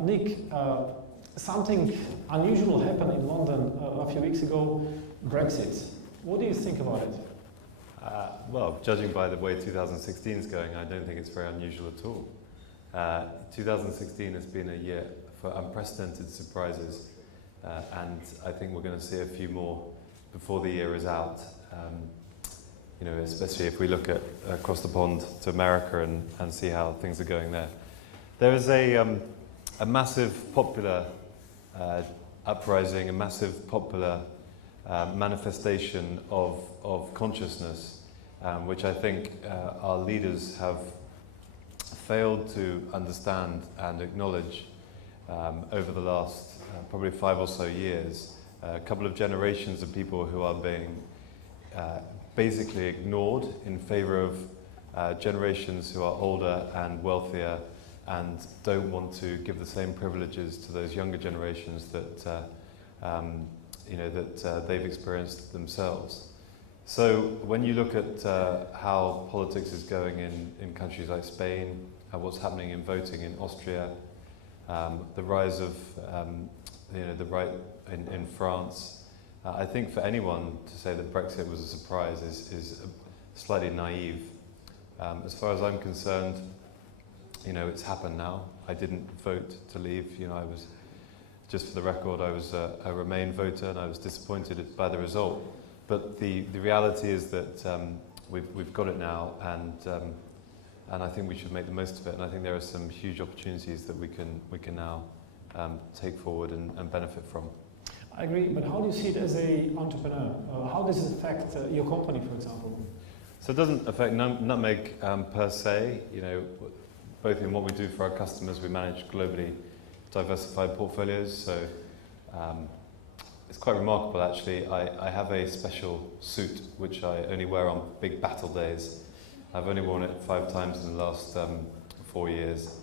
Nick, something unusual happened in London a few weeks ago, Brexit. What do you think about it? Well, judging by the way 2016 is going, I don't think it's very unusual at all. 2016 has been a year for unprecedented surprises, and I think we're going to see a few more before the year is out. You know, especially if we look at across the pond to America and see how things are going there. There is a massive popular uprising, a massive popular manifestation of consciousness, which I think our leaders have failed to understand and acknowledge over the last probably 5 or so years. A couple of generations of people who are being basically ignored in favor of generations who are older and wealthier and don't want to give the same privileges to those younger generations that you know that they've experienced themselves. So when you look at how politics is going in countries like Spain, what's happening in voting in Austria, the rise of you know the right in France, I think for anyone to say that Brexit was a surprise is slightly naive. As far as I'm concerned, you know, it's happened now. I didn't vote to leave. You know, I was, just for the record, I was a Remain voter, and I was disappointed by the result. But the reality is that we've got it now, and I think we should make the most of it. And I think there are some huge opportunities that we can now take forward and benefit from. I agree, but how do you see it as an entrepreneur? How does it affect your company, for example? So it doesn't affect Nutmeg per se. You know, both in what we do for our customers, we manage globally diversified portfolios. So it's quite remarkable, actually. I have a special suit which I only wear on big battle days. I've only worn it 5 times in the last 4 years.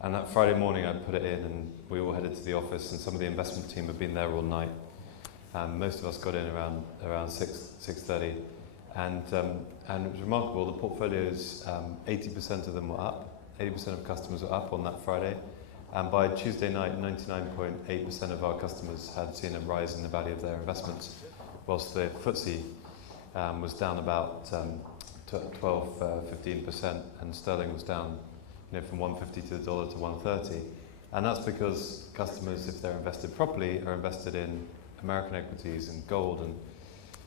And that Friday morning I put it in and we all headed to the office, and some of the investment team had been there all night. Most of us got in around 6:30. And it was remarkable, the portfolios, 80% of them were up, 80% of customers were up on that Friday. And by Tuesday night, 99.8% of our customers had seen a rise in the value of their investments, whilst the FTSE was down about 12-15%, and sterling was down, you know, from 150 to the dollar to 130. And that's because customers, if they're invested properly, are invested in American equities and gold and,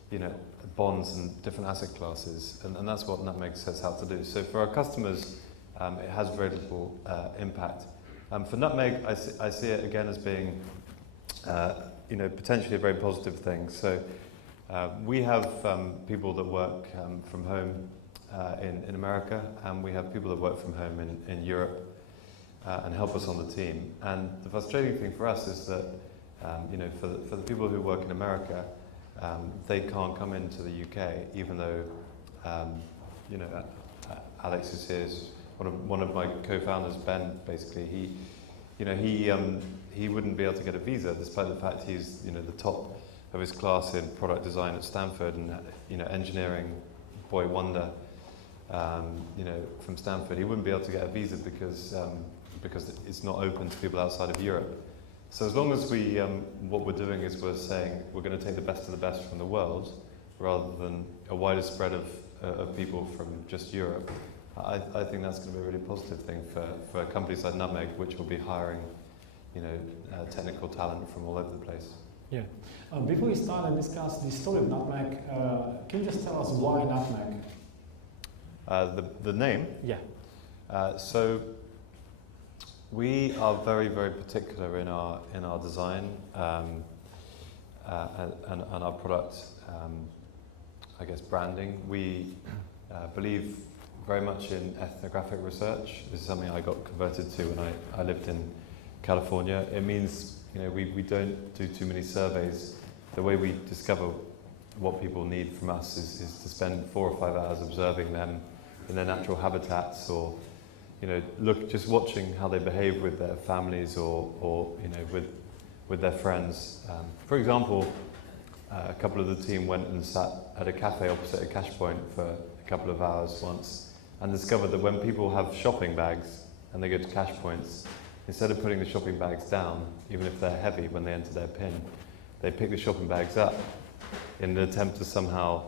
you know, bonds and different asset classes. And that's what Nutmeg sets out to do. So for our customers, it has very little impact. For Nutmeg, I see it again as being, you know, potentially a very positive thing. So we have people that work from home in America, and we have people that work from home in Europe and help us on the team. And the frustrating thing for us is that, you know, for the people who work in America, they can't come into the UK, even though, you know, Alex is here. One of my co-founders, Ben, basically, he wouldn't be able to get a visa, despite the fact he's, you know, the top of his class in product design at Stanford, and, you know, engineering boy wonder, you know, from Stanford. He wouldn't be able to get a visa because it's not open to people outside of Europe. So as long as we, what we're doing is we're saying we're going to take the best of the best from the world, rather than a wider spread of people from just Europe. I think that's going to be a really positive thing for companies like Nutmeg, which will be hiring, you know, technical talent from all over the place. Yeah. Before we start and discuss the story of Nutmeg, can you just tell us why Nutmeg? The name? Yeah. So we are very, very particular in our design and our product, I guess, branding. We believe very much in ethnographic research. This is something I got converted to when I lived in California. It means, you know, we don't do too many surveys. The way we discover what people need from us is to spend 4 or 5 hours observing them in their natural habitats, or, you know, just watching how they behave with their families or you know, with their friends. For example, a couple of the team went and sat at a cafe opposite a cash point for a couple of hours once, and discovered that when people have shopping bags and they go to cash points, instead of putting the shopping bags down, even if they're heavy when they enter their PIN, they pick the shopping bags up in an attempt to somehow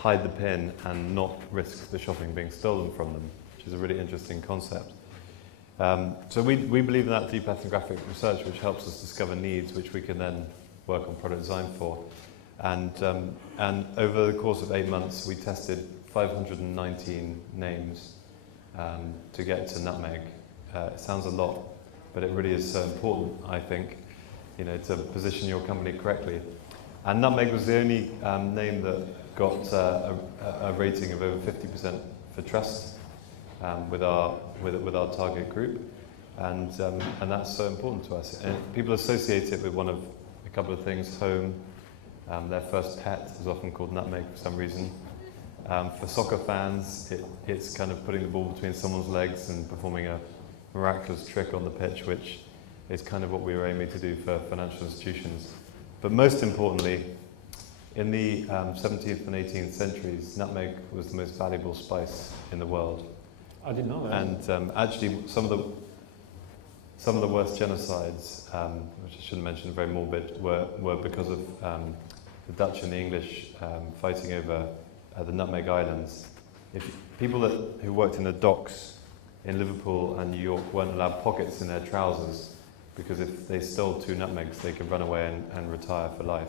hide the PIN and not risk the shopping being stolen from them, which is a really interesting concept. So we believe in that deep ethnographic research, which helps us discover needs, which we can then work on product design for. And over the course of 8 months, we tested 519 names to get to Nutmeg. It sounds a lot, but it really is so important, I think, to position your company correctly. And Nutmeg was the only name that got a rating of over 50% for trust with our target group, and that's so important to us. And people associate it with a couple of things: home. Their first pet is often called Nutmeg for some reason. For soccer fans, it's kind of putting the ball between someone's legs and performing a miraculous trick on the pitch, which is kind of what we were aiming to do for financial institutions. But most importantly, in the 17th and 18th centuries, nutmeg was the most valuable spice in the world. I didn't know that. And actually, some of the worst genocides, which I shouldn't mention, very morbid, were because of the Dutch and the English fighting over the Nutmeg Islands. If people who worked in the docks in Liverpool and New York weren't allowed pockets in their trousers, because if they stole 2 nutmegs, they could run away and retire for life.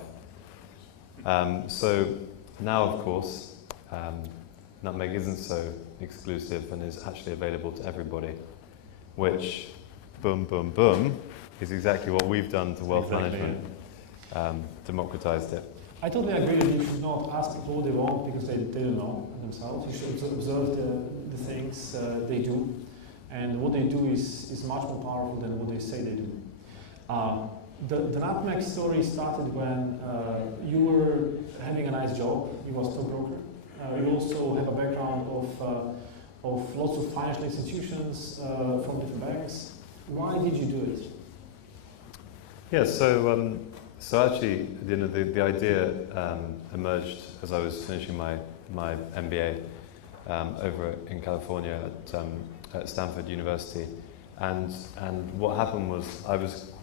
So now, of course, nutmeg isn't so exclusive and is actually available to everybody, which, boom, boom, boom, is exactly what we've done to wealth management, democratized it. I totally agree that you should not ask people what they want because they don't know themselves. You should observe the things they do, and what they do is much more powerful than what they say they do. The nutmeg story started when you were having a nice job. You were a stockbroker. You also have a background of lots of financial institutions from different banks. Why did you do it? Yeah, so actually, the idea emerged as I was finishing my MBA over in California at Stanford University, and what happened was I was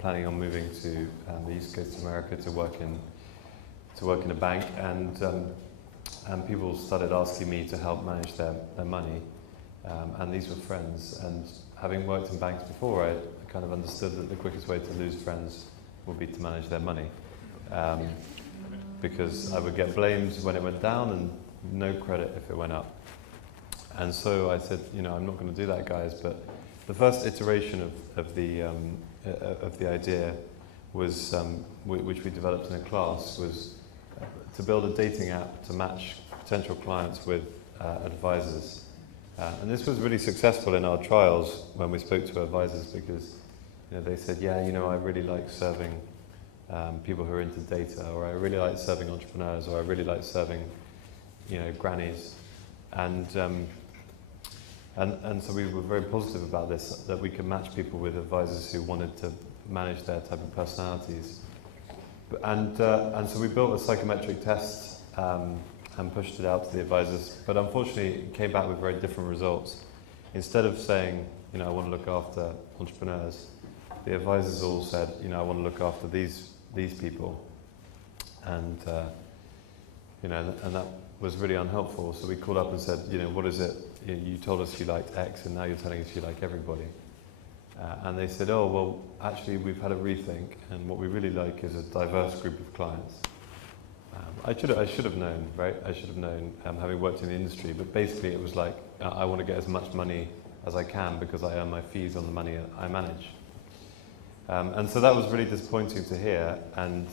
planning on moving to the East Coast of America to work in a bank, and people started asking me to help manage their money, and these were friends. And having worked in banks before, I kind of understood that the quickest way to lose friends would be to manage their money, because I would get blamed when it went down and no credit if it went up. And so I said, I'm not going to do that, guys. But the first iteration of the idea was, which we developed in a class, was to build a dating app to match potential clients with advisors. And this was really successful in our trials when we spoke to advisors, because they said, I really like serving people who are into data, or I really like serving entrepreneurs, or I really like serving, grannies. And so we were very positive about this, that we could match people with advisors who wanted to manage their type of personalities. And so we built a psychometric test and pushed it out to the advisors. But unfortunately, it came back with very different results. Instead of saying, I want to look after entrepreneurs, the advisors all said, I want to look after these people. And and that was really unhelpful. So we called up and said, what is it? You told us you liked X, and now you're telling us you like everybody. And they said, oh, well, actually, we've had a rethink, and what we really like is a diverse group of clients. I should have known, right? I should have known, having worked in the industry. But basically, it was like, I want to get as much money as I can because I earn my fees on the money I manage. And so that was really disappointing to hear. And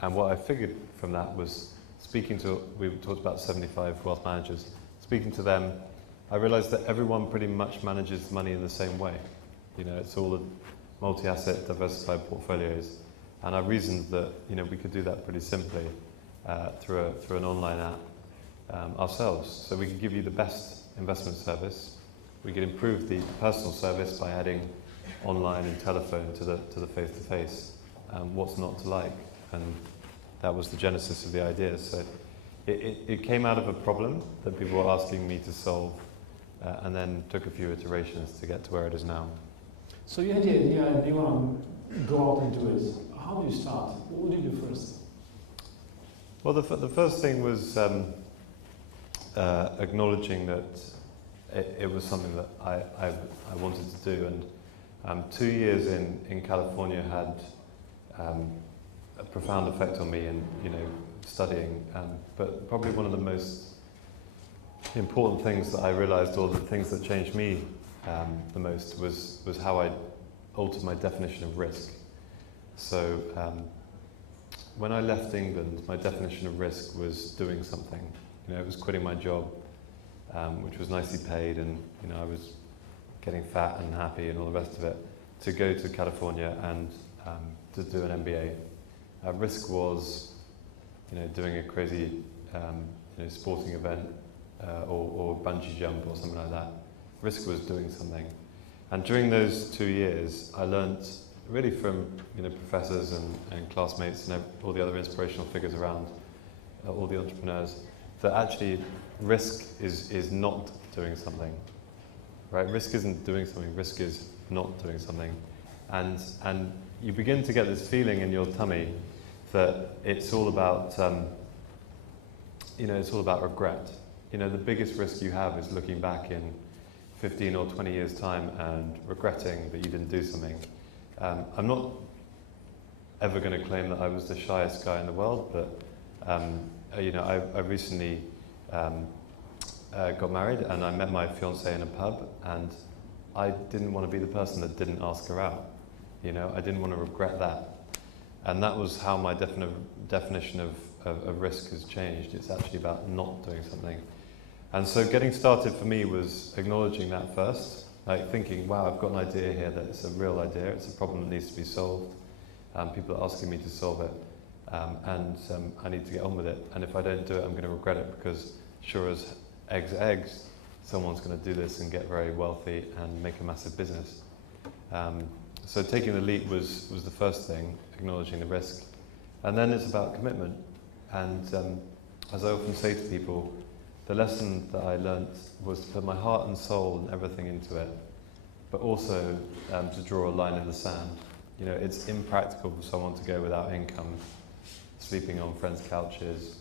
what I figured from that was we talked about 75 wealth managers. Speaking to them, I realized that everyone pretty much manages money in the same way. It's all multi-asset, diversified portfolios. And I reasoned that, we could do that pretty simply through an online app ourselves. So we could give you the best investment service. We could improve the personal service by adding online and telephone to the face-to-face. What's not to like? And that was the genesis of the idea. So it came out of a problem that people were asking me to solve, and then took a few iterations to get to where it is now. So you had the idea and you want to go out and do it. How do you start? What did you do first? Well, the first thing was acknowledging that it was something that I wanted to do, and 2 years in California had a profound effect on me, and studying. But probably one of the most important things that I realised, or the things that changed me the most, was how I altered my definition of risk. So when I left England, my definition of risk was doing something. It was quitting my job, which was nicely paid, and I was getting fat and happy and all the rest of it, to go to California and to do an MBA. Risk was, doing a crazy, sporting event or bungee jump or something like that. Risk was doing something. And during those 2 years, I learnt really from professors and classmates and all the other inspirational figures around, all the entrepreneurs, that actually risk is not doing something, right? Risk isn't doing something, risk is not doing something. And you begin to get this feeling in your tummy that it's all about, it's all about regret. The biggest risk you have is looking back in 15 or 20 years' time and regretting that you didn't do something. I'm not ever going to claim that I was the shyest guy in the world, but I recently got married, and I met my fiancée in a pub, and I didn't want to be the person that didn't ask her out. I didn't want to regret that. And that was how my definition of risk has changed. It's actually about not doing something. And so getting started for me was acknowledging that first, like thinking, wow, I've got an idea here that's a real idea, it's a problem that needs to be solved. People are asking me to solve it, and I need to get on with it. And if I don't do it, I'm going to regret it, because sure as eggs, someone's going to do this and get very wealthy and make a massive business. So taking the leap was the first thing, acknowledging the risk. And then it's about commitment. And as I often say to people, the lesson that I learnt was to put my heart and soul and everything into it, but also to draw a line in the sand. It's impractical for someone to go without income, sleeping on friends' couches,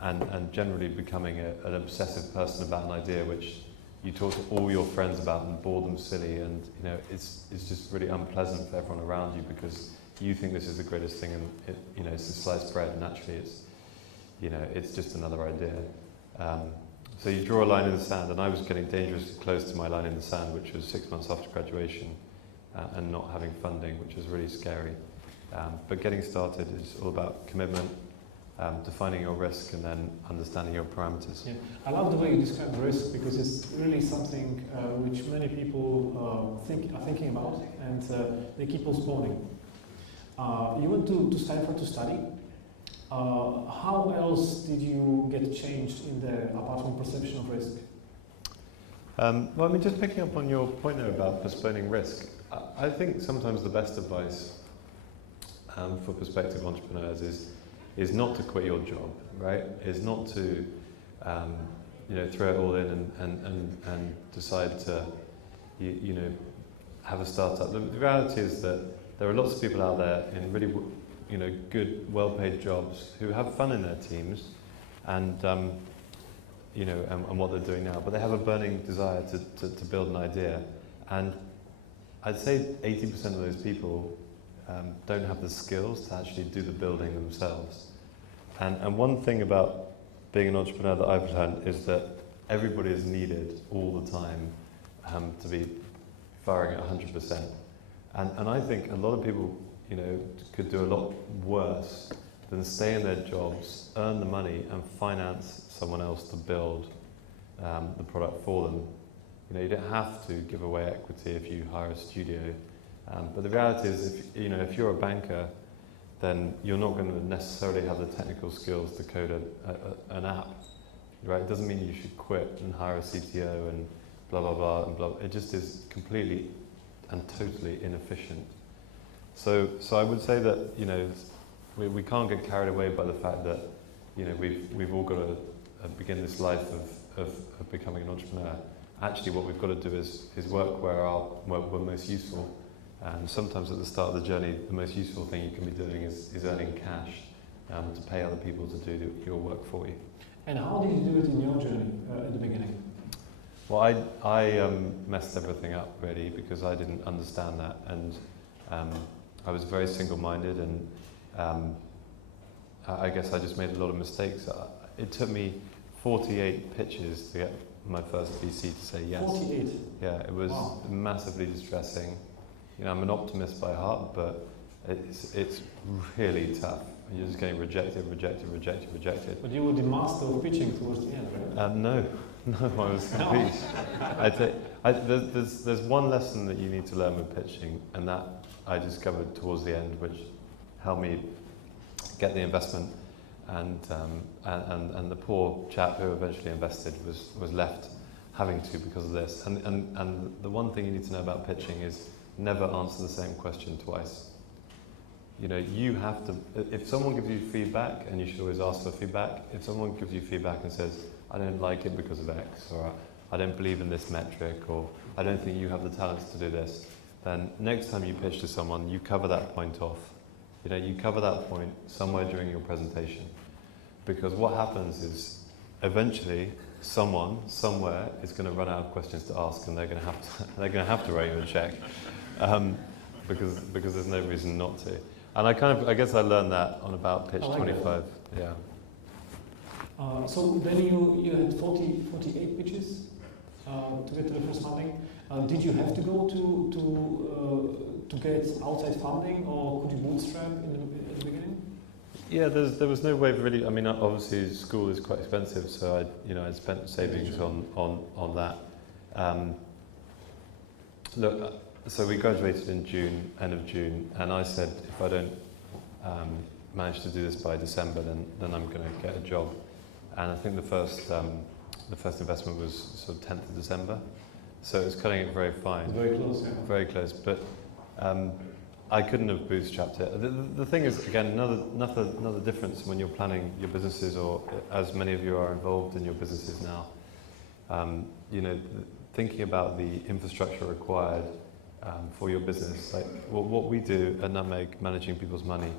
and generally becoming an obsessive person about an idea which you talk to all your friends about and bore them silly, and it's just really unpleasant for everyone around you, because you think this is the greatest thing, and it's a sliced bread, and actually it's just another idea. So you draw a line in the sand, and I was getting dangerously close to my line in the sand, which was 6 months after graduation, and not having funding, which was really scary. But getting started is all about commitment, defining your risk, and then understanding your parameters. Yeah, I love the way you describe risk, because it's really something which many people are thinking about, and they keep postponing. You went to Stanford to study. How else did you get changed in there, apart from perception of risk? Just picking up on your point there about postponing risk, I think sometimes the best advice for prospective entrepreneurs is not to quit your job, right? Is not to throw it all in and decide to have a startup. The reality is that there are lots of people out there in really good, well-paid jobs who have fun in their teams, and and what they're doing now, but they have a burning desire to build an idea. And I'd say 80% of those people don't have the skills to actually do the building themselves. And one thing about being an entrepreneur that I've learned is that everybody is needed all the time to be firing at 100%. And I think a lot of people could do a lot worse than stay in their jobs, earn the money, and finance someone else to build the product for them. You don't have to give away equity if you hire a studio. But the reality is, if you're a banker, then you're not going to necessarily have the technical skills to code an app, right? It doesn't mean you should quit and hire a CTO and blah, blah, blah, and blah. It just is completely and totally inefficient. So I would say that, we can't get carried away by the fact that, we've all got to begin this life of becoming an entrepreneur. actually what we've got to do is work where we're most useful. And sometimes at the start of the journey, the most useful thing you can be doing is earning cash to pay other people to do your work for you. And how did you do it in your journey at the beginning? Well, I messed everything up really because I didn't understand that, and I was very single-minded, and I guess I just made a lot of mistakes. It took me 48 pitches to get my first VC to say yes. 48? Yeah, it was massively distressing. You know, I'm an optimist by heart, but it's really tough. You're just getting rejected. But you were the master of pitching towards the end, right? No, I was complete. There's one lesson that you need to learn with pitching, and that I discovered towards the end, which helped me get the investment, and the poor chap who eventually invested was left having to because of this. And the one thing you need to know about pitching is never answer the same question twice. You know, you have to, if someone gives you feedback, and you should always ask for feedback, if someone gives you feedback and says, I don't like it because of X, or I don't believe in this metric, or I don't think you have the talents to do this, then next time you pitch to someone, you cover that point off. You know, you cover that point somewhere during your presentation. Because what happens is, eventually, someone, somewhere, is going to run out of questions to ask, and they're going to have to write you a check. Because there's no reason not to. And I guess I learned that on about pitch 25. Yeah. So then you had 48 pitches to get to the first funding. Did you have to go to get outside funding, or could you bootstrap in the beginning? Yeah, there was no way of really. I mean, obviously school is quite expensive, so I spent savings on that. Look. So we graduated in June, end of June, and I said if I don't manage to do this by December, then I'm going to get a job. And I think the first investment was sort of 10th of December, so it was cutting it very fine. Very close, yeah. Very close, but I couldn't have bootstrapped it. The thing is, again, another difference when you're planning your businesses, or as many of you are involved in your businesses now. You know, thinking about the infrastructure required for your business. Like what we do at Nutmeg, managing people's money,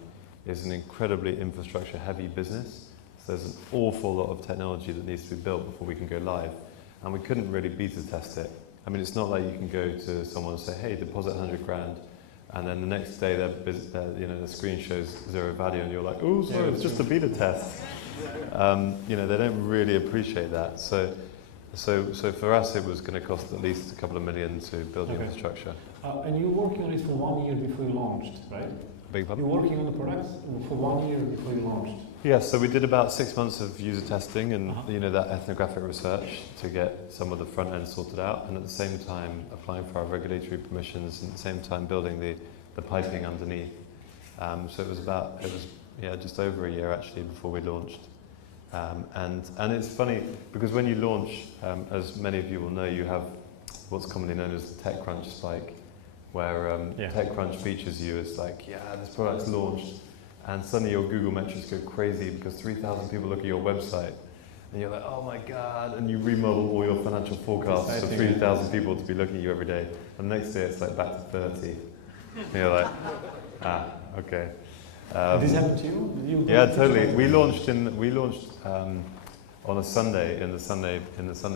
is an incredibly infrastructure-heavy business. So there's an awful lot of technology that needs to be built before we can go live, and we couldn't really beta test it. I mean, it's not like you can go to someone and say, "Hey, deposit 100 grand," and then the next day the screen shows zero value, and you're like, "Oh, sorry, it's just a beta test." You know, they don't really appreciate that. So for us, it was going to cost at least a couple of million to build the infrastructure. And you were working on it for 1 year before you launched, right? Big You were working on the product for 1 year before you launched. Yeah, so we did about 6 months of user testing and that ethnographic research to get some of the front end sorted out, and at the same time applying for our regulatory permissions, and at the same time building the piping underneath. So it was just over a year actually before we launched. And it's funny because when you launch, as many of you will know, you have what's commonly known as the TechCrunch spike, where TechCrunch features you as like, this product's launched, and suddenly your Google metrics go crazy because 3,000 people look at your website, and you're like, oh my god, and you remodel all your financial forecasts for 3,000 people to be looking at you every day, and the next day it's like back to 30. And you're like, okay. Did this happen to you? Yeah, totally. We launched on a Sunday in the Sunday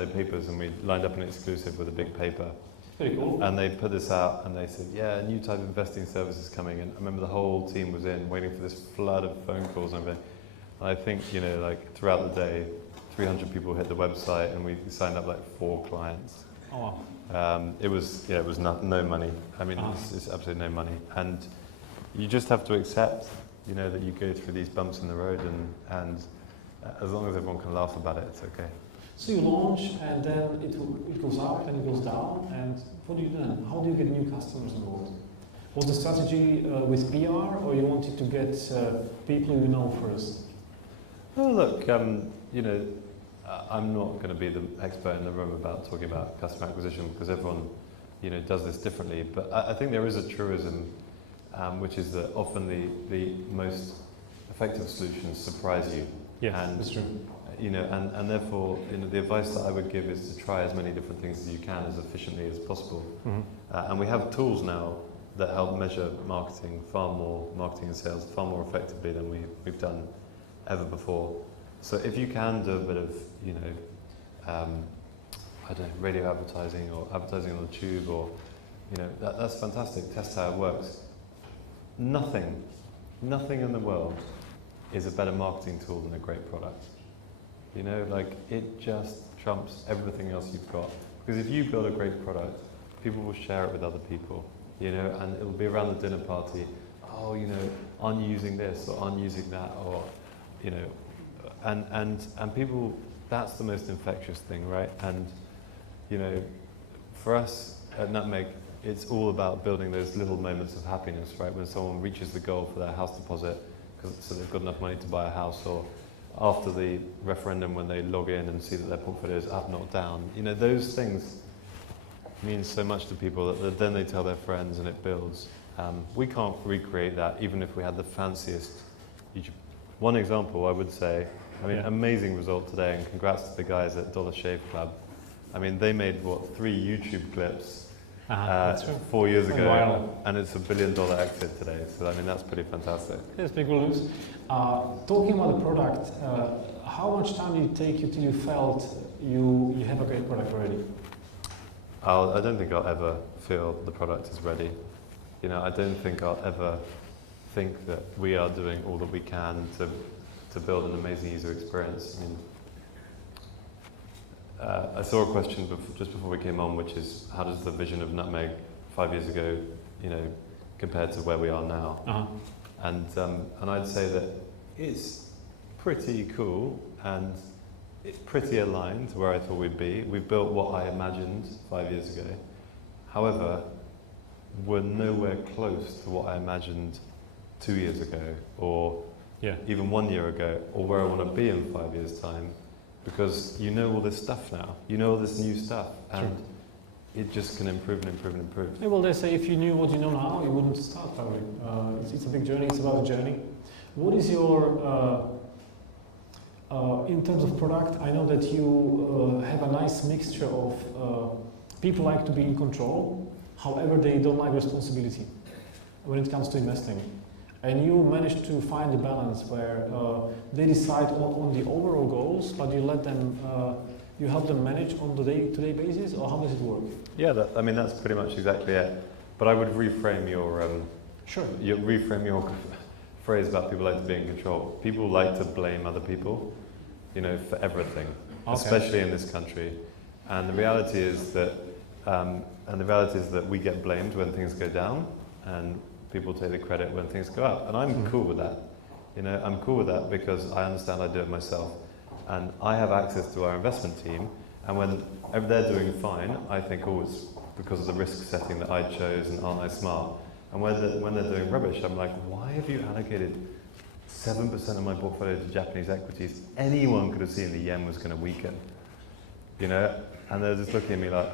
papers, and we lined up an exclusive with a big paper. Very cool. And they put this out, and they said, a new type of investing service is coming. And I remember the whole team was waiting for this flood of phone calls and everything. And I think, throughout the day, 300 people hit the website, and we signed up like 4 clients. Oh wow. It was no money. I mean, it's absolutely no money. And you just have to accept, that you go through these bumps in the road, and as long as everyone can laugh about it, it's okay. So you launch, and then it goes up and it goes down, and what do you do then? How do you get new customers involved? Was the strategy with BHere, or you wanted to get people you know first? Well, look, I'm not going to be the expert in the room about talking about customer acquisition because everyone, does this differently. But I think there is a truism, which is that often the most effective solutions surprise you. Yes, and that's true. And therefore, the advice that I would give is to try as many different things as you can as efficiently as possible. And we have tools now that help measure marketing and sales far more effectively than we've done ever before. So if you can do a bit of, radio advertising or advertising on the tube, or, that's fantastic. Test how it works. Nothing in the world is a better marketing tool than a great product. It just trumps everything else you've got. Because if you build a great product, people will share it with other people, and it'll be around the dinner party. Oh, aren't you using this, or aren't you using that, or, and people, that's the most infectious thing, right? And, for us at Nutmeg, it's all about building those little moments of happiness, right? When someone reaches the goal for their house deposit, so they've got enough money to buy a house, or after the referendum when they log in and see that their portfolio is up, not down. Those things mean so much to people that then they tell their friends and it builds. We can't recreate that even if we had the fanciest YouTube. One example I would say, amazing result today, and congrats to the guys at Dollar Shave Club. They made 3 YouTube clips 4 years ago, and it's $1 billion exit today. So that's pretty fantastic. Yes, big news. Talking about the product, how much time did it take you till you felt you have a great product already? I don't think I'll ever feel the product is ready. I don't think I'll ever think that we are doing all that we can to build an amazing user experience. I saw a question just before we came on, which is, how does the vision of Nutmeg 5 years ago, compare to where we are now? And I'd say that it's pretty cool, and it's pretty aligned to where I thought we'd be. We've built what I imagined 5 years ago. However, we're nowhere close to what I imagined 2 years ago, or even 1 year ago, or where I want to be in 5 years' time. Because all this stuff now, all this new stuff, and it just can improve and improve and improve. Yeah, well, they say if you knew what you know now, you wouldn't start probably. It's a big journey, it's about a journey. What is your, in terms of product, I know that you have a nice mixture of people like to be in control, however they don't like responsibility when it comes to investing. And you managed to find a balance where they decide on the overall goals, but you let them, you help them manage on the day-to-day basis, or how does it work? Yeah, that's pretty much exactly it. But I would reframe your phrase about people like to be in control. People like to blame other people, for everything, especially in this country. And the reality is that, we get blamed when things go down, and people take the credit when things go up. And I'm cool with that. I'm cool with that because I understand I do it myself. And I have access to our investment team, and when they're doing fine, I think, it's because of the risk setting that I chose, and aren't I smart? And when they're doing rubbish, I'm like, why have you allocated 7% of my portfolio to Japanese equities? Anyone could have seen the yen was going to weaken, And they're just looking at me like,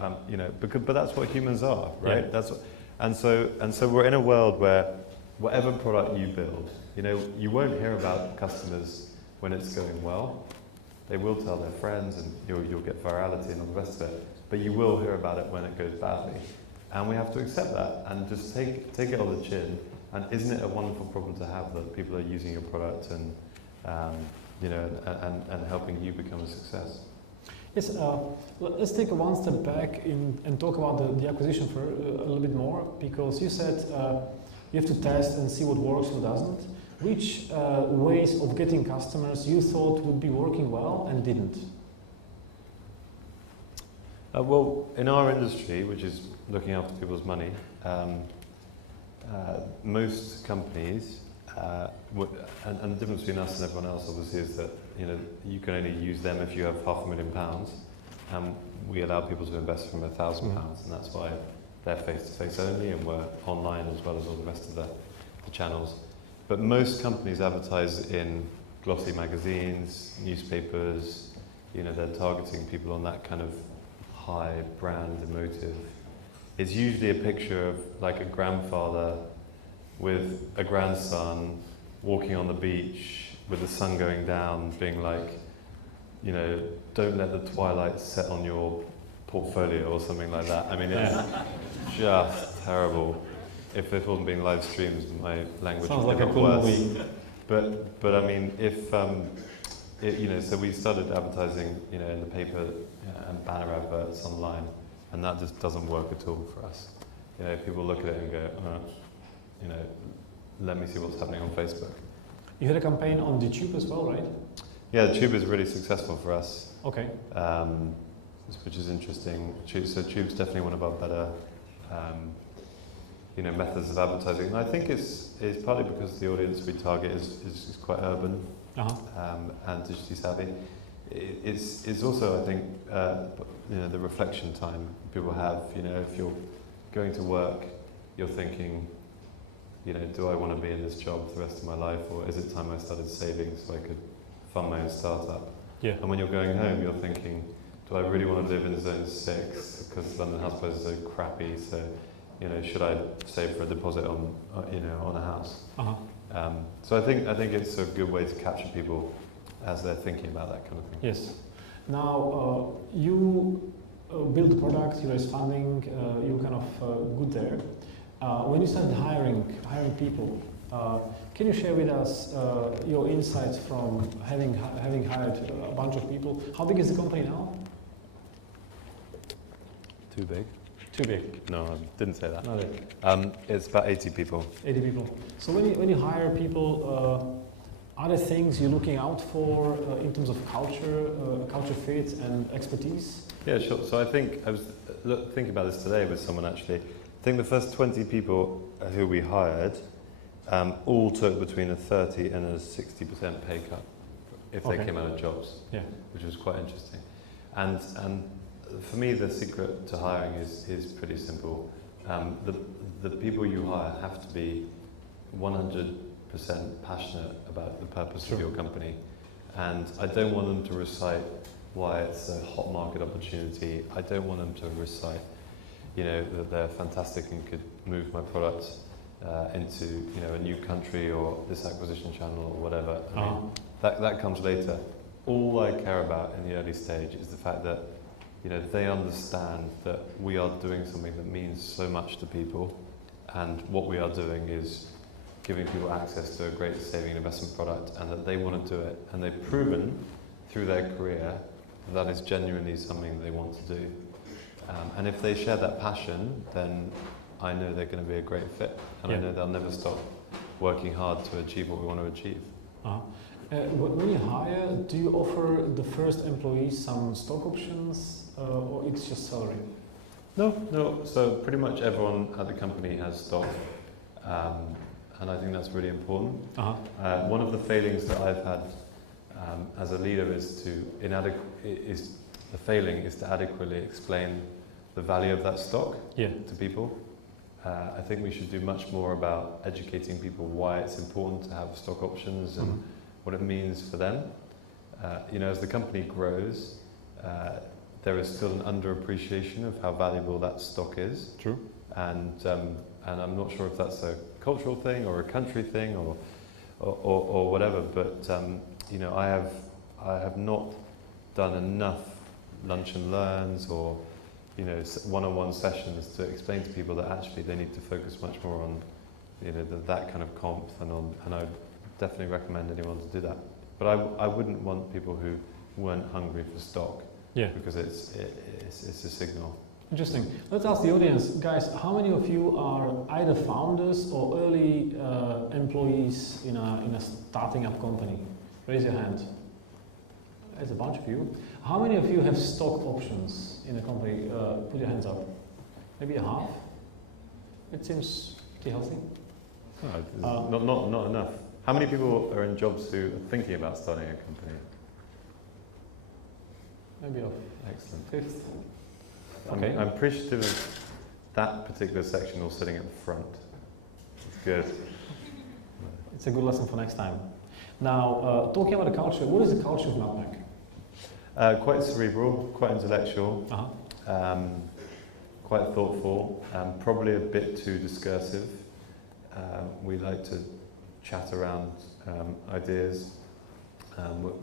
but that's what humans are, right? Yeah. That's what, and so we're in a world where whatever product you build, you won't hear about customers when it's going well. They will tell their friends, and you'll get virality and all the rest of it. But you will hear about it when it goes badly, and we have to accept that and just take it on the chin. And isn't it a wonderful problem to have that people are using your product and and helping you become a success? Yes, let's take one step back and talk about the acquisition for a little bit more, because you said you have to test and see what works and what doesn't. Which ways of getting customers you thought would be working well and didn't? Well, in our industry, which is looking after people's money, most companies, and the difference between us and everyone else obviously is that you can only use them if you have £500,000, and we allow people to invest from £1,000, and that's why they're face-to-face only, and we're online as well as all the rest of the channels. But most companies advertise in glossy magazines, newspapers, they're targeting people on that kind of high brand emotive. It's usually a picture of like a grandfather with a grandson walking on the beach, with the sun going down, being like, you know, don't let the twilight set on your portfolio or something like that. I mean, it's just terrible. If it wasn't being live streamed, my language Sounds would like be a cool worse. movie. But I mean, if you know, so we started advertising, you know, in the paper and banner adverts online, and that just doesn't work at all for us. You know, people look at it and go, you know, let me see what's happening on Facebook. You had a campaign on the Tube as well, right? Yeah, the Tube is really successful for us. Okay. Which is interesting. So Tube's definitely one of our better, you know, methods of advertising. And I think it's partly because the audience we target is quite urban and digitally savvy. It's also, I think, you know, the reflection time people have. You know, if you're going to work, you're thinking, you know, do I want to be in this job for the rest of my life, or is it time I started saving so I could fund my own startup? Yeah. And when you're going home, you're thinking, do I really want to live in Zone 6 because London house prices are so crappy? So, you know, should I save for a deposit on, you know, on a house? So I think it's a good way to capture people as they're thinking about that kind of thing. Yes. Now you build the product, you raise funding, you're kind of good there. When you started hiring people, can you share with us your insights from having hired a bunch of people? How big is the company now? Too big? Too big. No, I didn't say that. Not it. It's about 80 people. 80 people. So when you hire people, are there things you're looking out for in terms of culture fit and expertise? Yeah, sure. So I think I was thinking about this today with someone actually. I think the first 20 people who we hired all took between a 30 and a 60% pay cut if they came out of jobs, which was quite interesting. And for me, the secret to hiring is pretty simple. The people you hire have to be 100% passionate about the purpose of your company. And I don't want them to recite why it's a hot market opportunity. I don't want them to recite, you know, that they're fantastic and could move my product into, you know, a new country or this acquisition channel or whatever. I mean, that comes later. All I care about in the early stage is the fact that, you know, they understand that we are doing something that means so much to people, and what we are doing is giving people access to a great saving and investment product, and that they want to do it, and they've proven through their career that is genuinely something they want to do. And if they share that passion, then I know they're going to be a great fit, and I know they'll never stop working hard to achieve what we want to achieve. When you hire, do you offer the first employees some stock options, or it's just salary? No. So pretty much everyone at the company has stock, and I think that's really important. One of the failings that I've had as a leader is to adequately explain the value of that stock to people. I think we should do much more about educating people why it's important to have stock options and what it means for them. You know, as the company grows, there is still an underappreciation of how valuable that stock is. True. And I'm not sure if that's a cultural thing or a country thing or whatever. But you know, I have not done enough lunch and learns or, you know, one-on-one sessions to explain to people that actually they need to focus much more on, you know, that kind of comp and I definitely recommend anyone to do that. But I wouldn't want people who weren't hungry for stock, because it's a signal. Interesting. Let's ask the audience, guys, how many of you are either founders or early employees in a starting up company? Raise your hand. There's a bunch of you. How many of you have stock options in a company? Put your hands up. Maybe a half? It seems pretty healthy. Not enough. How many people are in jobs who are thinking about starting a company? Maybe a Excellent. fifth. Okay. I'm appreciative of that particular section all sitting at the front. It's good. It's a good lesson for next time. Now, talking about the culture, what is the culture of Nutmeg? Quite cerebral, quite intellectual, quite thoughtful, probably a bit too discursive. We like to chat around ideas,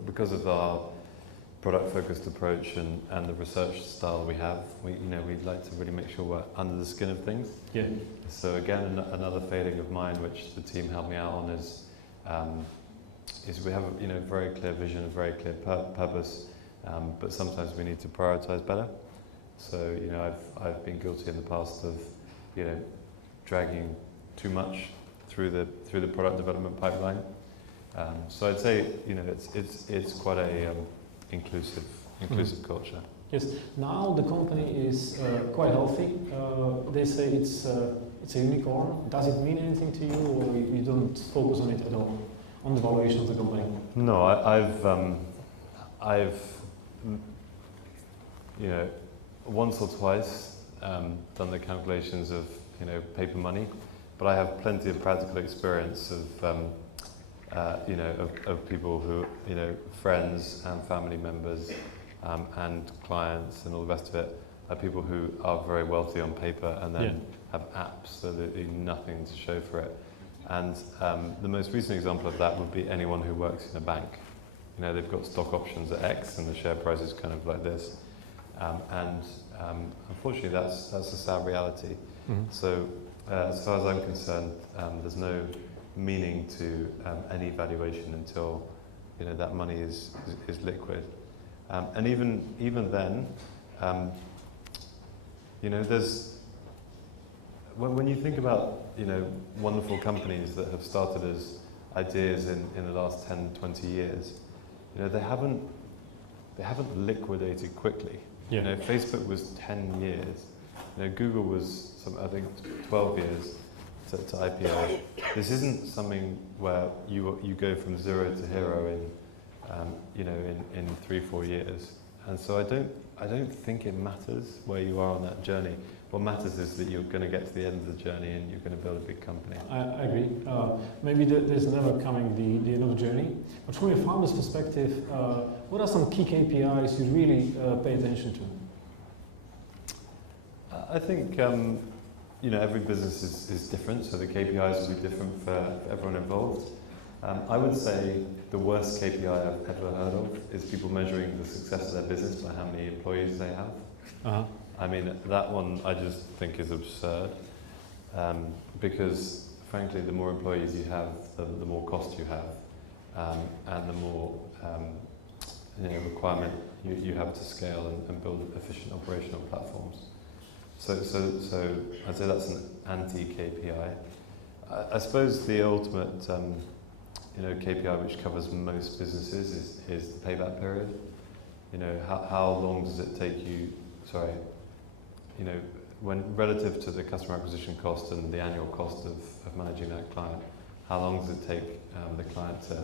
Because of our product-focused approach and the research style we have, we'd like to really make sure we're under the skin of things. Yeah. So again, another failing of mine, which the team helped me out on, is we have a very clear vision, a very clear purpose, but sometimes we need to prioritize better. So I've been guilty in the past of dragging too much through the product development pipeline. So I'd say it's quite a inclusive culture. Yes. Now the company is quite healthy. They say it's a unicorn. Does it mean anything to you, or you don't focus on it at all, on the valuation of the company? No, I've once or twice done the calculations of paper money, but I have plenty of practical experience of people who friends and family members and clients and all the rest of it are people who are very wealthy on paper and then have apps, so there's nothing to show for it. And the most recent example of that would be anyone who works in a bank. They've got stock options at X and the share price is kind of like this. Unfortunately, that's a sad reality. Mm-hmm. So as far as I'm concerned, there's no meaning to any valuation until that money is liquid. And even then, there's when you think about wonderful companies that have started as ideas in the last 10, 20 years, they haven't liquidated quickly. Yeah. Facebook was 10 years. Google was I think 12 years to IPO. This isn't something where you go from zero to hero in 3-4 years. And so I don't think it matters where you are on that journey. What matters is that you're going to get to the end of the journey and you're going to build a big company. I agree. Maybe there's never coming the end of the journey. But from your founder's perspective, what are some key KPIs you really pay attention to? I think every business is different, so the KPIs will be different for everyone involved. I would say the worst KPI I've ever heard of is people measuring the success of their business by how many employees they have. Uh-huh. I mean, that one I just think is absurd, because frankly, the more employees you have, the more cost you have, and the more requirement you have to scale and build efficient operational platforms. So I'd say that's an anti-KPI. I suppose the ultimate KPI which covers most businesses is the payback period. How long does it take you? When relative to the customer acquisition cost and the annual cost of managing that client, how long does it take the client to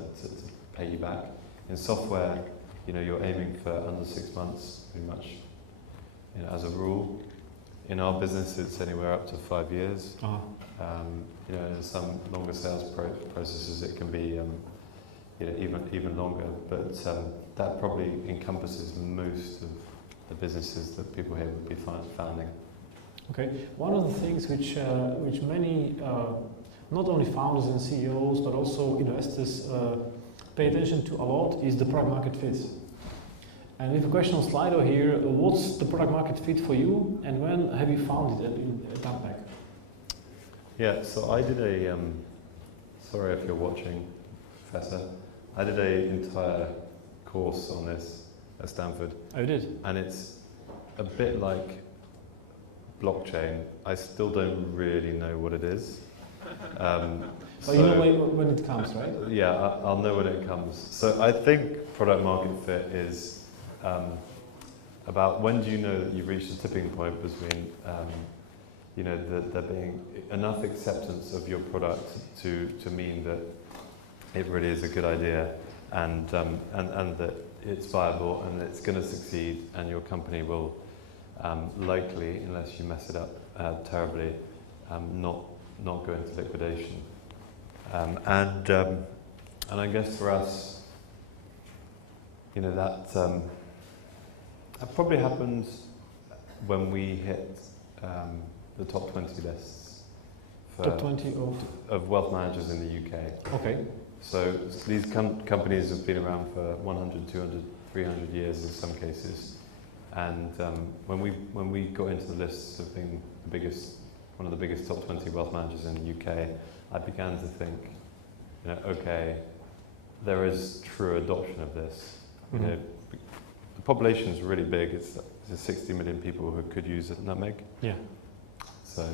pay you back? In software, you're aiming for under 6 months, pretty much, as a rule. In our business, it's anywhere up to 5 years. Uh-huh. In some longer sales processes, it can be even longer. But that probably encompasses most of the businesses that people here would be founding. Okay. One of the things which many, not only founders and CEOs, but also investors pay attention to a lot is the product market fit. And we have a question on Slido here. What's the product market fit for you, and when have you found it at Nutmeg? Yeah, so I did a, sorry if you're watching, Professor, I did an entire course on this at Stanford. Oh, you did? And it's a bit like blockchain. I still don't really know what it is. But you know when it comes, right? Yeah, I'll know when it comes. So I think product market fit is about when do you know that you've reached a tipping point between there being enough acceptance of your product to mean that it really is a good idea and that it's viable and it's going to succeed, and your company will likely, unless you mess it up terribly, not go into liquidation. And I guess for us, that probably happens when we hit the top 20 lists Top 20 of wealth managers in the UK. Okay. So these companies have been around for 100, 200, 300 years in some cases. And when we got into the list of being one of the biggest top 20 wealth managers in the UK, I began to think, okay, there is true adoption of this. Mm-hmm. The population is really big. It's 60 million people who could use a Nutmeg. Yeah. So,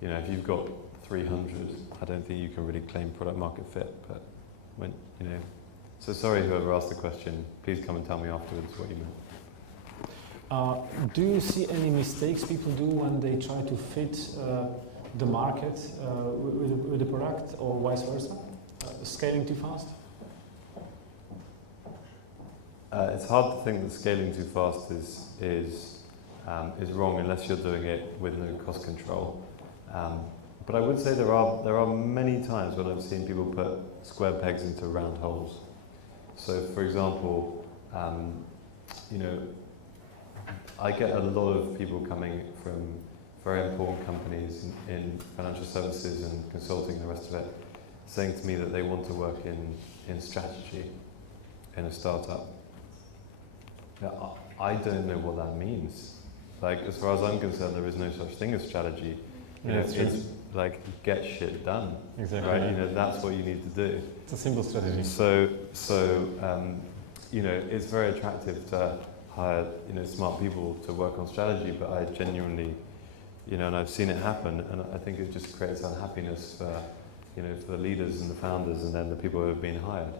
if you've got 300, I don't think you can really claim product market fit. But so sorry whoever asked the question. Please come and tell me afterwards what you meant. Do you see any mistakes people do when they try to fit the market with the product, or vice versa? Scaling too fast? It's hard to think that scaling too fast is wrong unless you're doing it with no cost control. But I would say there are many times when I've seen people put square pegs into round holes. So, for example, I get a lot of people coming from very important companies in financial services and consulting and the rest of it, saying to me that they want to work in strategy in a startup. Now, I don't know what that means. Like, as far as I'm concerned, there is no such thing as strategy. It's like, get shit done. Exactly. Right? Yeah. That's what you need to do. It's a simple strategy. So it's very attractive to hire, smart people to work on strategy, but I genuinely, and I've seen it happen, and I think it just creates unhappiness for the leaders and the founders, and then the people who have been hired.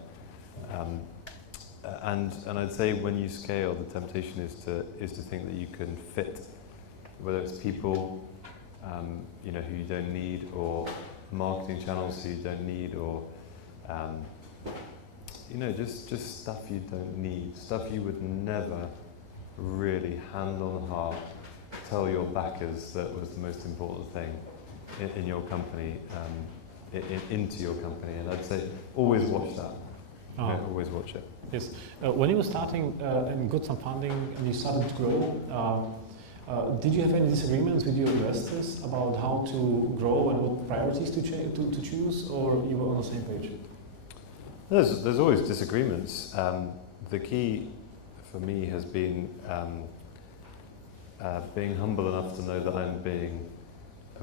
And I'd say when you scale, the temptation is to think that you can fit, whether it's people, who you don't need, or marketing channels who you don't need, or just stuff you don't need, stuff you would never really hand on heart tell your backers that was the most important thing in your company, into your company. And I'd say always watch that. Always watch it. Yes. When you were starting and got some funding and you started to grow, did you have any disagreements with your investors about how to grow and what priorities to choose, or you were on the same page? There's always disagreements. The key for me has been being humble enough to know that I'm being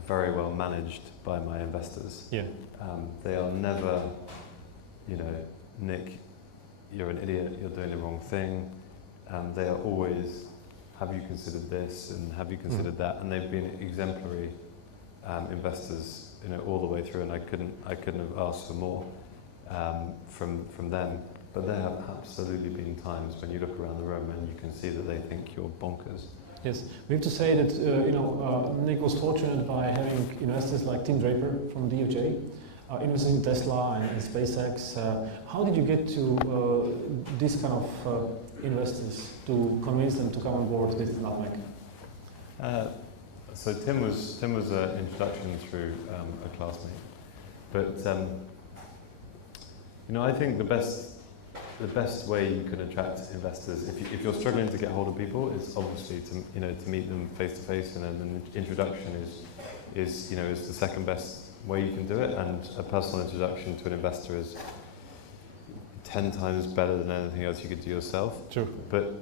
very well managed by my investors. Yeah. They are never, Nick, you're an idiot, you're doing the wrong thing. They are always, have you considered this and have you considered that? And they've been exemplary investors, all the way through, and I couldn't have asked for more from them. But there have absolutely been times when you look around the room and you can see that they think you're bonkers. Yes, we have to say that Nick was fortunate by having investors like Tim Draper from BHere, investing in Tesla and SpaceX. How did you get to this kind of investors to convince them to come on board with Nutmeg? So Tim was an introduction through a classmate, but I think the best way you can attract investors, if you're struggling to get hold of people, is obviously to meet them face to face, and then an introduction is the second best way you can do it, and a personal introduction to an investor is 10 times better than anything else you could do yourself. True. But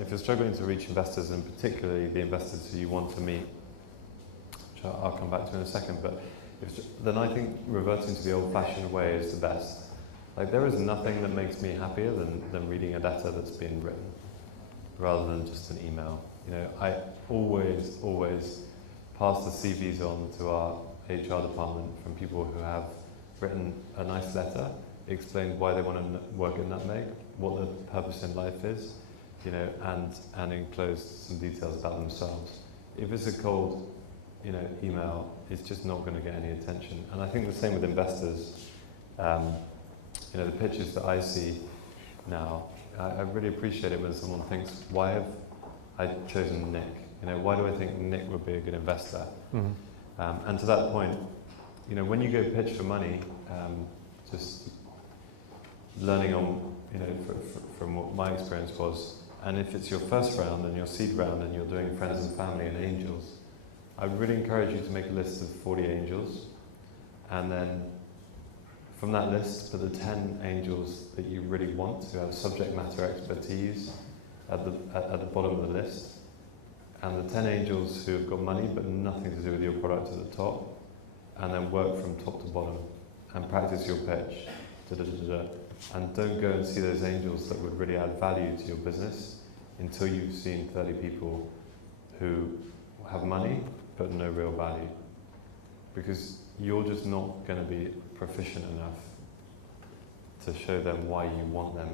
if you're struggling to reach investors, and particularly the investors who you want to meet, which I'll come back to in a second, but then I think reverting to the old-fashioned way is the best. Like, there is nothing that makes me happier than reading a letter that's been written, rather than just an email. I always pass the CVs on to our HR department from people who have written a nice letter, explained why they want to work at Nutmeg, what their purpose in life is, and enclosed some details about themselves. If it's a cold, email, it's just not going to get any attention. And I think the same with investors. The pitches that I see now, I really appreciate it when someone thinks, why have I chosen Nick? Why do I think Nick would be a good investor? Mm-hmm. And to that point, when you go pitch for money, just learning on, from what my experience was, and if it's your first round and your seed round and you're doing friends and family and angels, I really encourage you to make a list of 40 angels, and then from that list, put the 10 angels that you really want, who have subject matter expertise at the bottom of the list, and the 10 angels who have got money but nothing to do with your product at the top, and then work from top to bottom and practice your pitch. And don't go and see those angels that would really add value to your business until you've seen 30 people who have money but no real value. Because you're just not going to be proficient enough to show them why you want them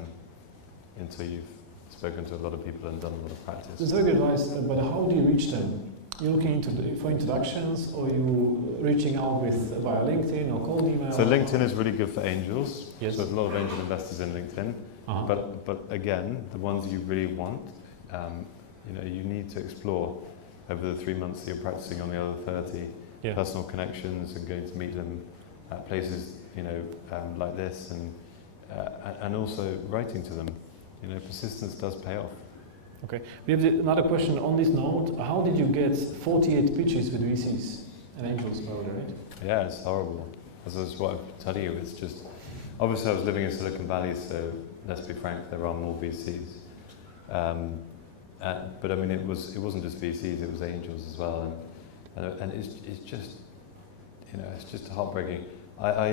until you've spoken to a lot of people and done a lot of practice. It's very good advice, but how do you reach them? You're looking for introductions, or you reaching out via LinkedIn or cold email? So LinkedIn is really good for angels. Yes. So there's a lot of angel investors in LinkedIn. But again, the ones you really want, you need to explore over the 3 months that you're practicing on the other 30 personal connections and going to meet them at places like this, and also writing to them. Persistence does pay off. Okay. We have another question on this note. How did you get 48 pitches with VCs and angels, probably, right? Yeah, it's horrible. As I was what I'm telling you, it's just, obviously I was living in Silicon Valley, so let's be frank, there are more VCs. But I mean, it wasn't just VCs, it was angels as well, and it's just, it's just heartbreaking. I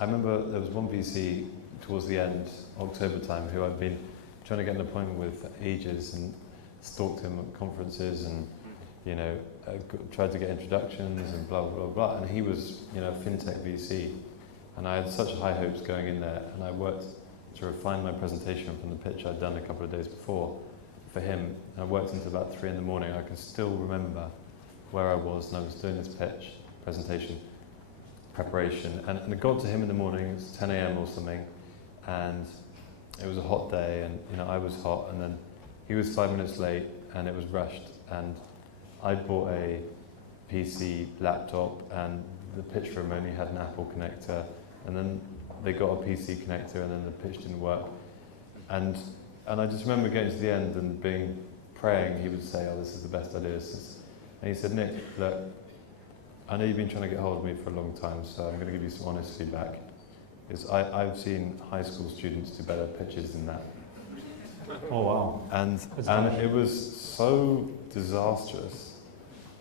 remember there was one VC towards the end, October time, who I'd been trying to get an appointment with for ages and stalked him at conferences and, tried to get introductions and blah, blah, blah. And he was, a fintech VC. And I had such high hopes going in there, and I worked to refine my presentation from the pitch I'd done a couple of days before for him. And I worked until about 3 in the morning. I can still remember where I was, and I was doing this pitch, presentation, preparation. And I got to him in the morning, it was 10 a.m. or something, and it was a hot day, and I was hot, and then he was 5 minutes late, and it was rushed, and I bought a PC laptop, and the pitch room only had an Apple connector, and then they got a PC connector, and then the pitch didn't work, and I just remember getting to the end and praying he would say, "Oh, this is the best idea." And he said, "Nick, look, I know you've been trying to get hold of me for a long time, so I'm going to give you some honest feedback. I've seen high school students do better pitches than that." Oh wow! And it was so disastrous,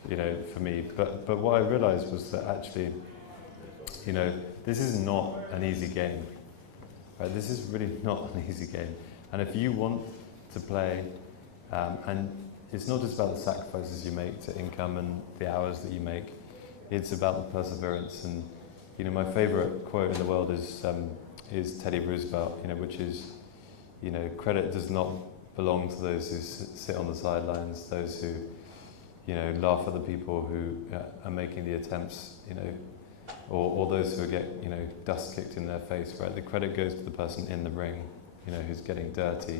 for me. But what I realised was that actually, this is not an easy game. Right? This is really not an easy game. And if you want to play, and it's not just about the sacrifices you make to income and the hours that you make, it's about the perseverance. And my favourite quote in the world is Teddy Roosevelt, which is, credit does not belong to those who sit on the sidelines, those who, laugh at the people who are making the attempts, or those who get, dust kicked in their face, right? The credit goes to the person in the ring, who's getting dirty,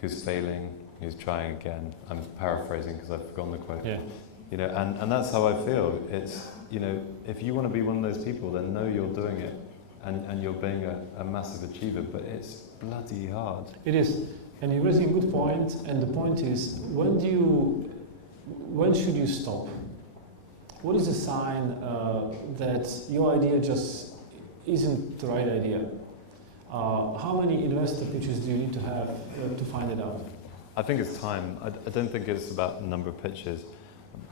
who's failing, who's trying again. I'm paraphrasing because I've forgotten the quote. Yeah. And that's how I feel. It's, if you want to be one of those people, then know you're doing it, and you're being a massive achiever, but it's bloody hard. It is, and you're raising a good point, and the point is, when should you stop? What is a sign that your idea just isn't the right idea? How many investor pitches do you need to have to find it out? I think it's time. I don't think it's about the number of pitches.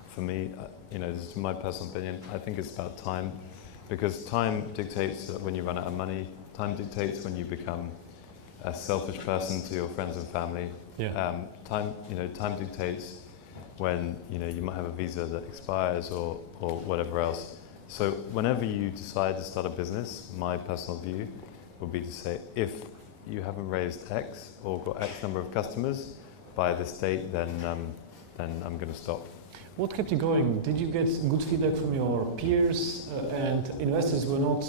For me, this is my personal opinion, I think it's about time, because time dictates when you run out of money, time dictates when you become a selfish person to your friends and family. Yeah. Time dictates when you might have a visa that expires or whatever else. So whenever you decide to start a business, my personal view would be to say, if you haven't raised X or got X number of customers by this date, then I'm going to stop. What kept you going? Did you get good feedback from your peers and investors were not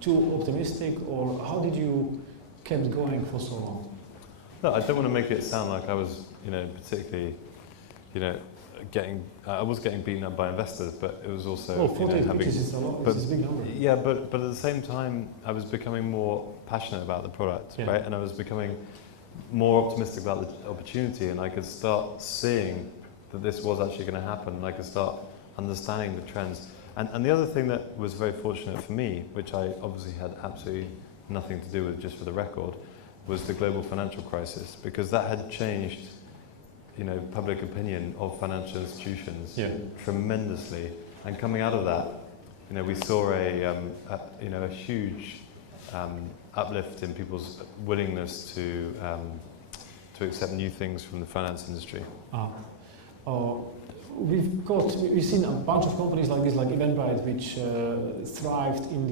too optimistic, or how did you kept going for so long? No, I don't want to make it sound like I was, particularly, I was getting beaten up by investors, but it was also 48 pitches is a lot. It's a big number. Yeah, but at the same time, I was becoming more passionate about the product, right? And I was becoming more optimistic about the opportunity, and I could start seeing that this was actually going to happen, and I could start understanding the trends. And the other thing that was very fortunate for me, which I obviously had absolutely nothing to do with, just for the record, was the global financial crisis, because that had changed, public opinion of financial institutions tremendously. And coming out of that, we saw a huge uplift in people's willingness to accept new things from the finance industry. We've seen a bunch of companies like this, like Eventbrite, which thrived in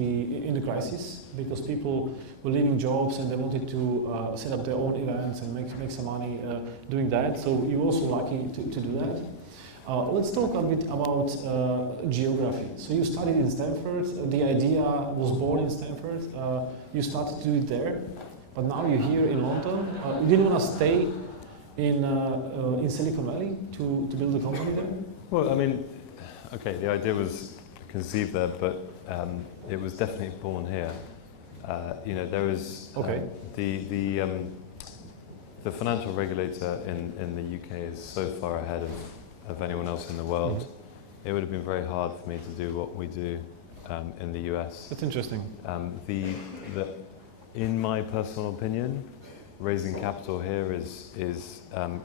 the crisis because people were leaving jobs and they wanted to set up their own events and make some money doing that. So you're also lucky to do that. Let's talk a bit about geography. So you studied in Stanford. The idea was born in Stanford. You started to do it there, but now you're here in London. You didn't want to stay in Silicon Valley to build a company there? Well, I mean, okay, the idea was conceived there, but it was definitely born here. There was the financial regulator in the UK is so far ahead of anyone else in the world. Mm-hmm. It would have been very hard for me to do what we do in the US. That's interesting. In my personal opinion, raising capital here is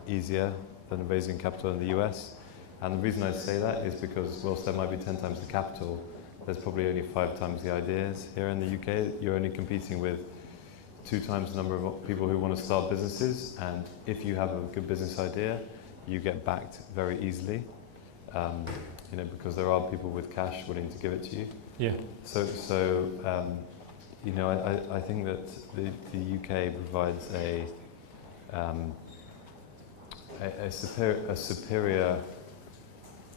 easier than raising capital in the US. And the reason I say that is because whilst there might be 10 times the capital, there's probably only 5 times the ideas. Here in the UK, you're only competing with 2 times the number of people who want to start businesses. And if you have a good business idea, you get backed very easily, because there are people with cash willing to give it to you. Yeah. I think that the UK provides a superior,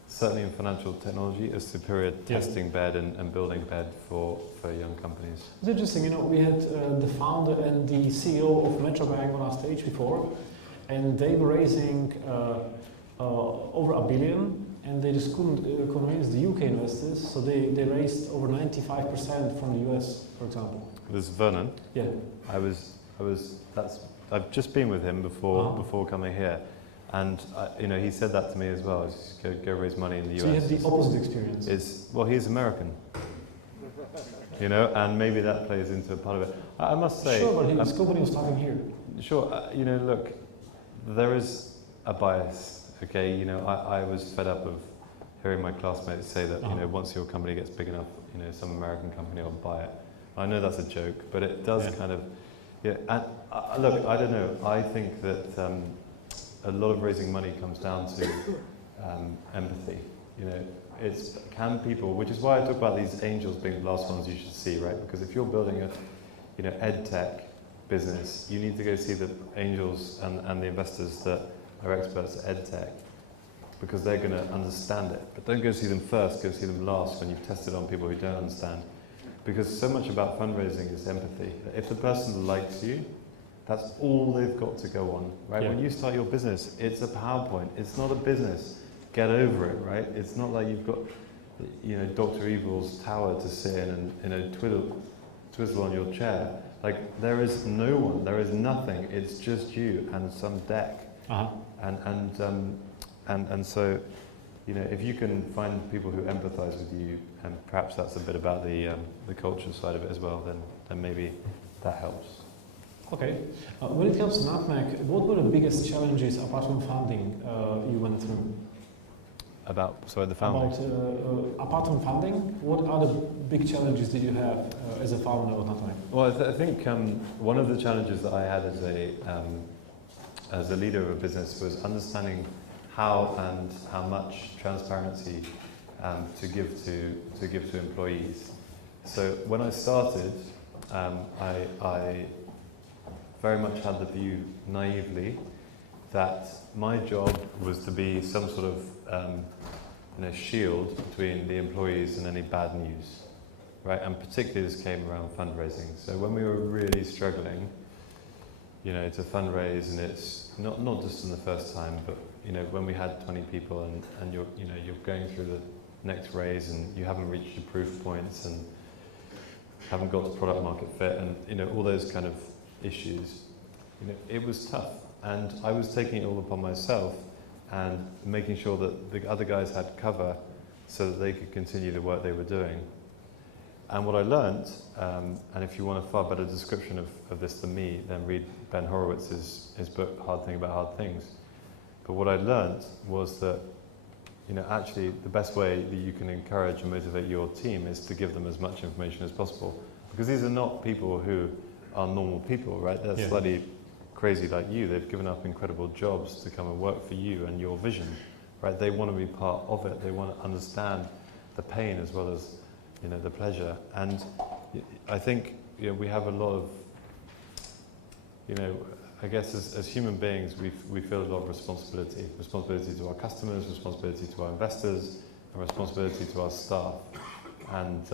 certainly in financial technology, a superior testing bed and building bed for young companies. It's interesting, we had the founder and the CEO of Metro Bank on our stage before, and they were raising over $1 billion. And they just couldn't convince the UK investors, so they raised over 95% from the US, for example. This is Vernon. Yeah. I've just been with him before coming here, and he said that to me as well. Go raise money in the US. So you have the opposite experience. He's American. And maybe that plays into a part of it. I must say. Sure, but his company was starting here. Sure. Look, there is a bias. Okay, I was fed up of hearing my classmates say that, once your company gets big enough, some American company will buy it. I know that's a joke, but it does kind of, And look, I don't know. I think that a lot of raising money comes down to empathy. Can people, which is why I talk about these angels being the last ones you should see, right? Because if you're building a, ed tech business, you need to go see the angels and the investors that are experts at ed tech, because they're going to understand it. But don't go see them first, go see them last when you've tested on people who don't understand. Because so much about fundraising is empathy. If the person likes you, that's all they've got to go on, right? Yeah. When you start your business, it's a PowerPoint. It's not a business. Get over it, right? It's not like you've got, Dr. Evil's tower to sit in and, twizzle on your chair. Like, there is no one, there is nothing. It's just you and some deck. Uh-huh. And so, if you can find people who empathise with you, and perhaps that's a bit about the culture side of it as well, then maybe that helps. Okay. When it comes to Nutmeg, what were the biggest challenges apart from funding you went through? The founding? Apart from funding, what other big challenges did you have as a founder of Nutmeg? Well, I think one of the challenges that I had as a leader of a business was understanding how and how much transparency to give to employees. So when I started, I very much had the view naively that my job was to be some sort of shield between the employees and any bad news, right? And particularly this came around fundraising. So when we were really struggling, to fundraise, and it's not just in the first time, but when we had 20 people and you're going through the next raise and you haven't reached your proof points and haven't got to product market fit and all those kind of issues, it was tough. And I was taking it all upon myself and making sure that the other guys had cover so that they could continue the work they were doing. And what I learned, and if you want a far better description of this than me, then read Ben Horowitz's his book, Hard Thing About Hard Things. But what I learned was that, actually the best way that you can encourage and motivate your team is to give them as much information as possible. Because these are not people who are normal people, right? They're slightly crazy like you. They've given up incredible jobs to come and work for you and your vision, right? They want to be part of it. They want to understand the pain as well as, the pleasure. And I think, we have a lot of, I guess as human beings, we feel a lot of responsibility to our customers, responsibility to our investors, and responsibility to our staff. And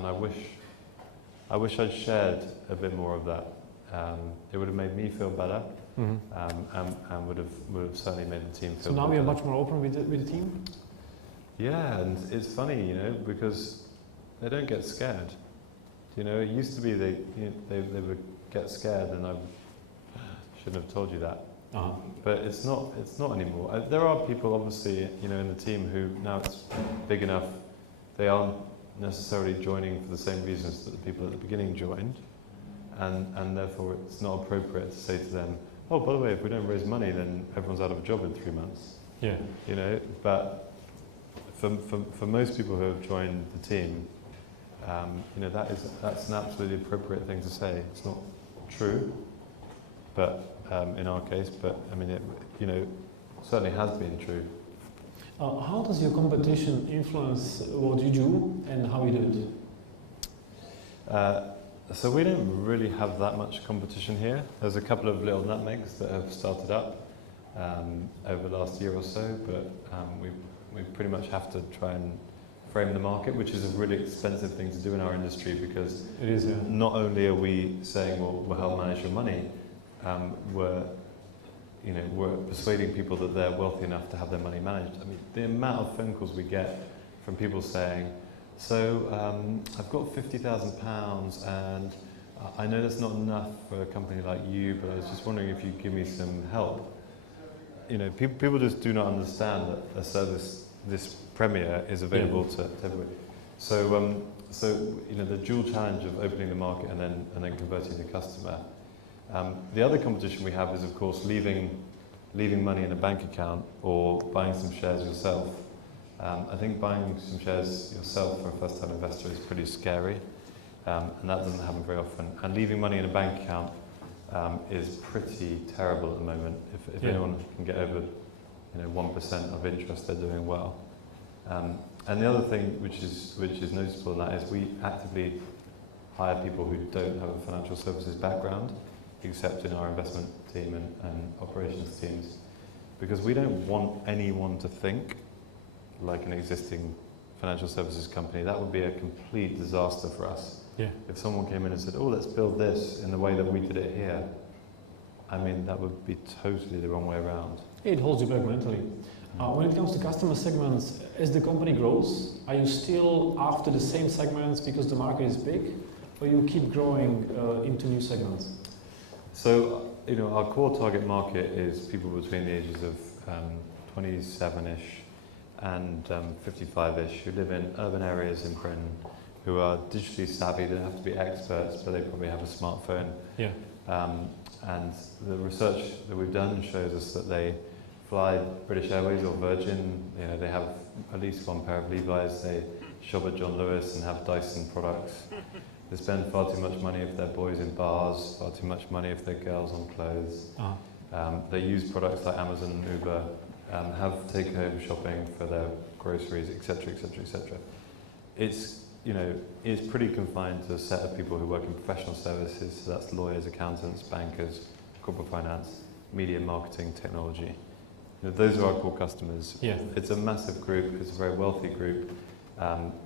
I wish I'd shared a bit more of that. It would have made me feel better, and would have certainly made the team feel better. So now you're much more open with the team? Yeah, and it's funny, because they don't get scared. It used to be they would get scared, and I shouldn't have told you that. But it's not anymore. There are people, obviously, in the team who, now it's big enough, they aren't necessarily joining for the same reasons that the people at the beginning joined, and therefore it's not appropriate to say to them, oh, by the way, if we don't raise money, then everyone's out of a job in 3 months. Yeah. But for most people who have joined the team, that's an absolutely appropriate thing to say. It's not true, but in our case, but I mean, it certainly has been true. How does your competition influence what you do and how you do it? So we don't really have that much competition here. There's a couple of little nutmegs that have started up over the last year or so, but we pretty much have to try and frame the market, which is a really expensive thing to do in our industry, because it is, not only are we saying, well, we'll help manage your money, we're persuading people that they're wealthy enough to have their money managed. I mean, the amount of phone calls we get from people saying, so I've got £50,000 and I know that's not enough for a company like you, but I was just wondering if you'd give me some help. People just do not understand that a service this premier is available to everybody. So, the dual challenge of opening the market and then converting the customer. The other competition we have is, of course, leaving money in a bank account or buying some shares yourself. I think buying some shares yourself for a first-time investor is pretty scary, and that doesn't happen very often. And leaving money in a bank account is pretty terrible at the moment. If anyone can get over 1% of interest, they're doing well. And the other thing which is noticeable in that is we actively hire people who don't have a financial services background, except in our investment team and operations teams, because we don't want anyone to think like an existing financial services company. That would be a complete disaster for us. Yeah. If someone came in and said, oh, let's build this in the way that we did it here, I mean, that would be totally the wrong way around. It holds you back mentally. When it comes to customer segments, as the company grows, are you still after the same segments because the market is big, or you keep growing into new segments? So, our core target market is people between the ages of 27-ish and 55-ish who live in urban areas in Britain, who are digitally savvy. They don't have to be experts, but they probably have a smartphone. Yeah. And the research that we've done shows us that they fly British Airways or Virgin. They have at least one pair of Levi's. They shop at John Lewis and have Dyson products. They spend far too much money if they're boys in bars, far too much money if they're girls on clothes. They use products like Amazon and Uber, have take-home shopping for their groceries, etc., etc., etc. It's pretty confined to a set of people who work in professional services, so that's lawyers, accountants, bankers, corporate finance, media, marketing, technology. Those are our core customers. Yeah. It's a massive group, it's a very wealthy group.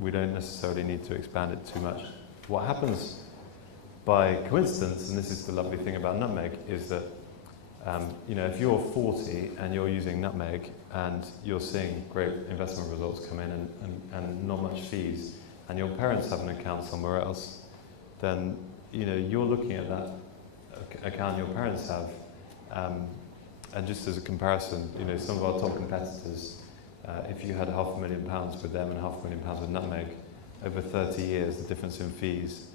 We don't necessarily need to expand it too much. What happens by coincidence, and this is the lovely thing about Nutmeg, is that if you're 40 and you're using Nutmeg and you're seeing great investment results come in and not much fees, and your parents have an account somewhere else, then you're looking at that account your parents have, and just as a comparison, you know, some of our top competitors, if you had £500,000 with them and £500,000 with Nutmeg, over 30 years, the difference in fees,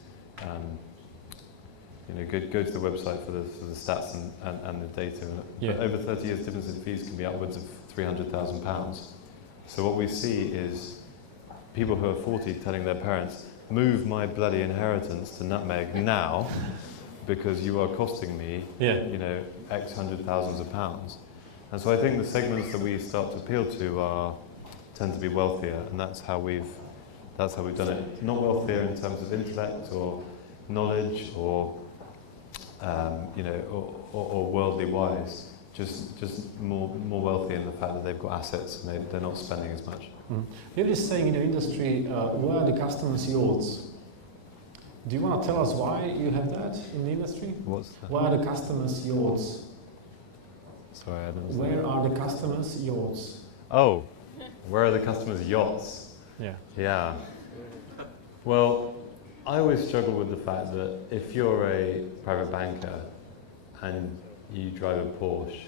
you know, go to the website for the stats and the data. Yeah. But over 30 years, difference in fees can be upwards of £300,000. So what we see is people who are 40 telling their parents, move my bloody inheritance to Nutmeg now, because you are costing me, you know, X hundred thousands of pounds. And so I think the segments that we start to appeal to tend to be wealthier, and that's how we've done it. Not wealthier in terms of intellect or knowledge or you know, or worldly wise. Just more wealthy in the fact that they've got assets and they're not spending as much. Mm. You're just saying in your industry, where are the customers' yachts? Do you want to tell us why you have that in the industry? What's that? Where are the customers' yachts? Sorry, I don't know. Where are the customers' yachts? Oh, where are the customers' yachts? Yeah. Yeah. Well, I always struggle with the fact that if you're a private banker and you drive a Porsche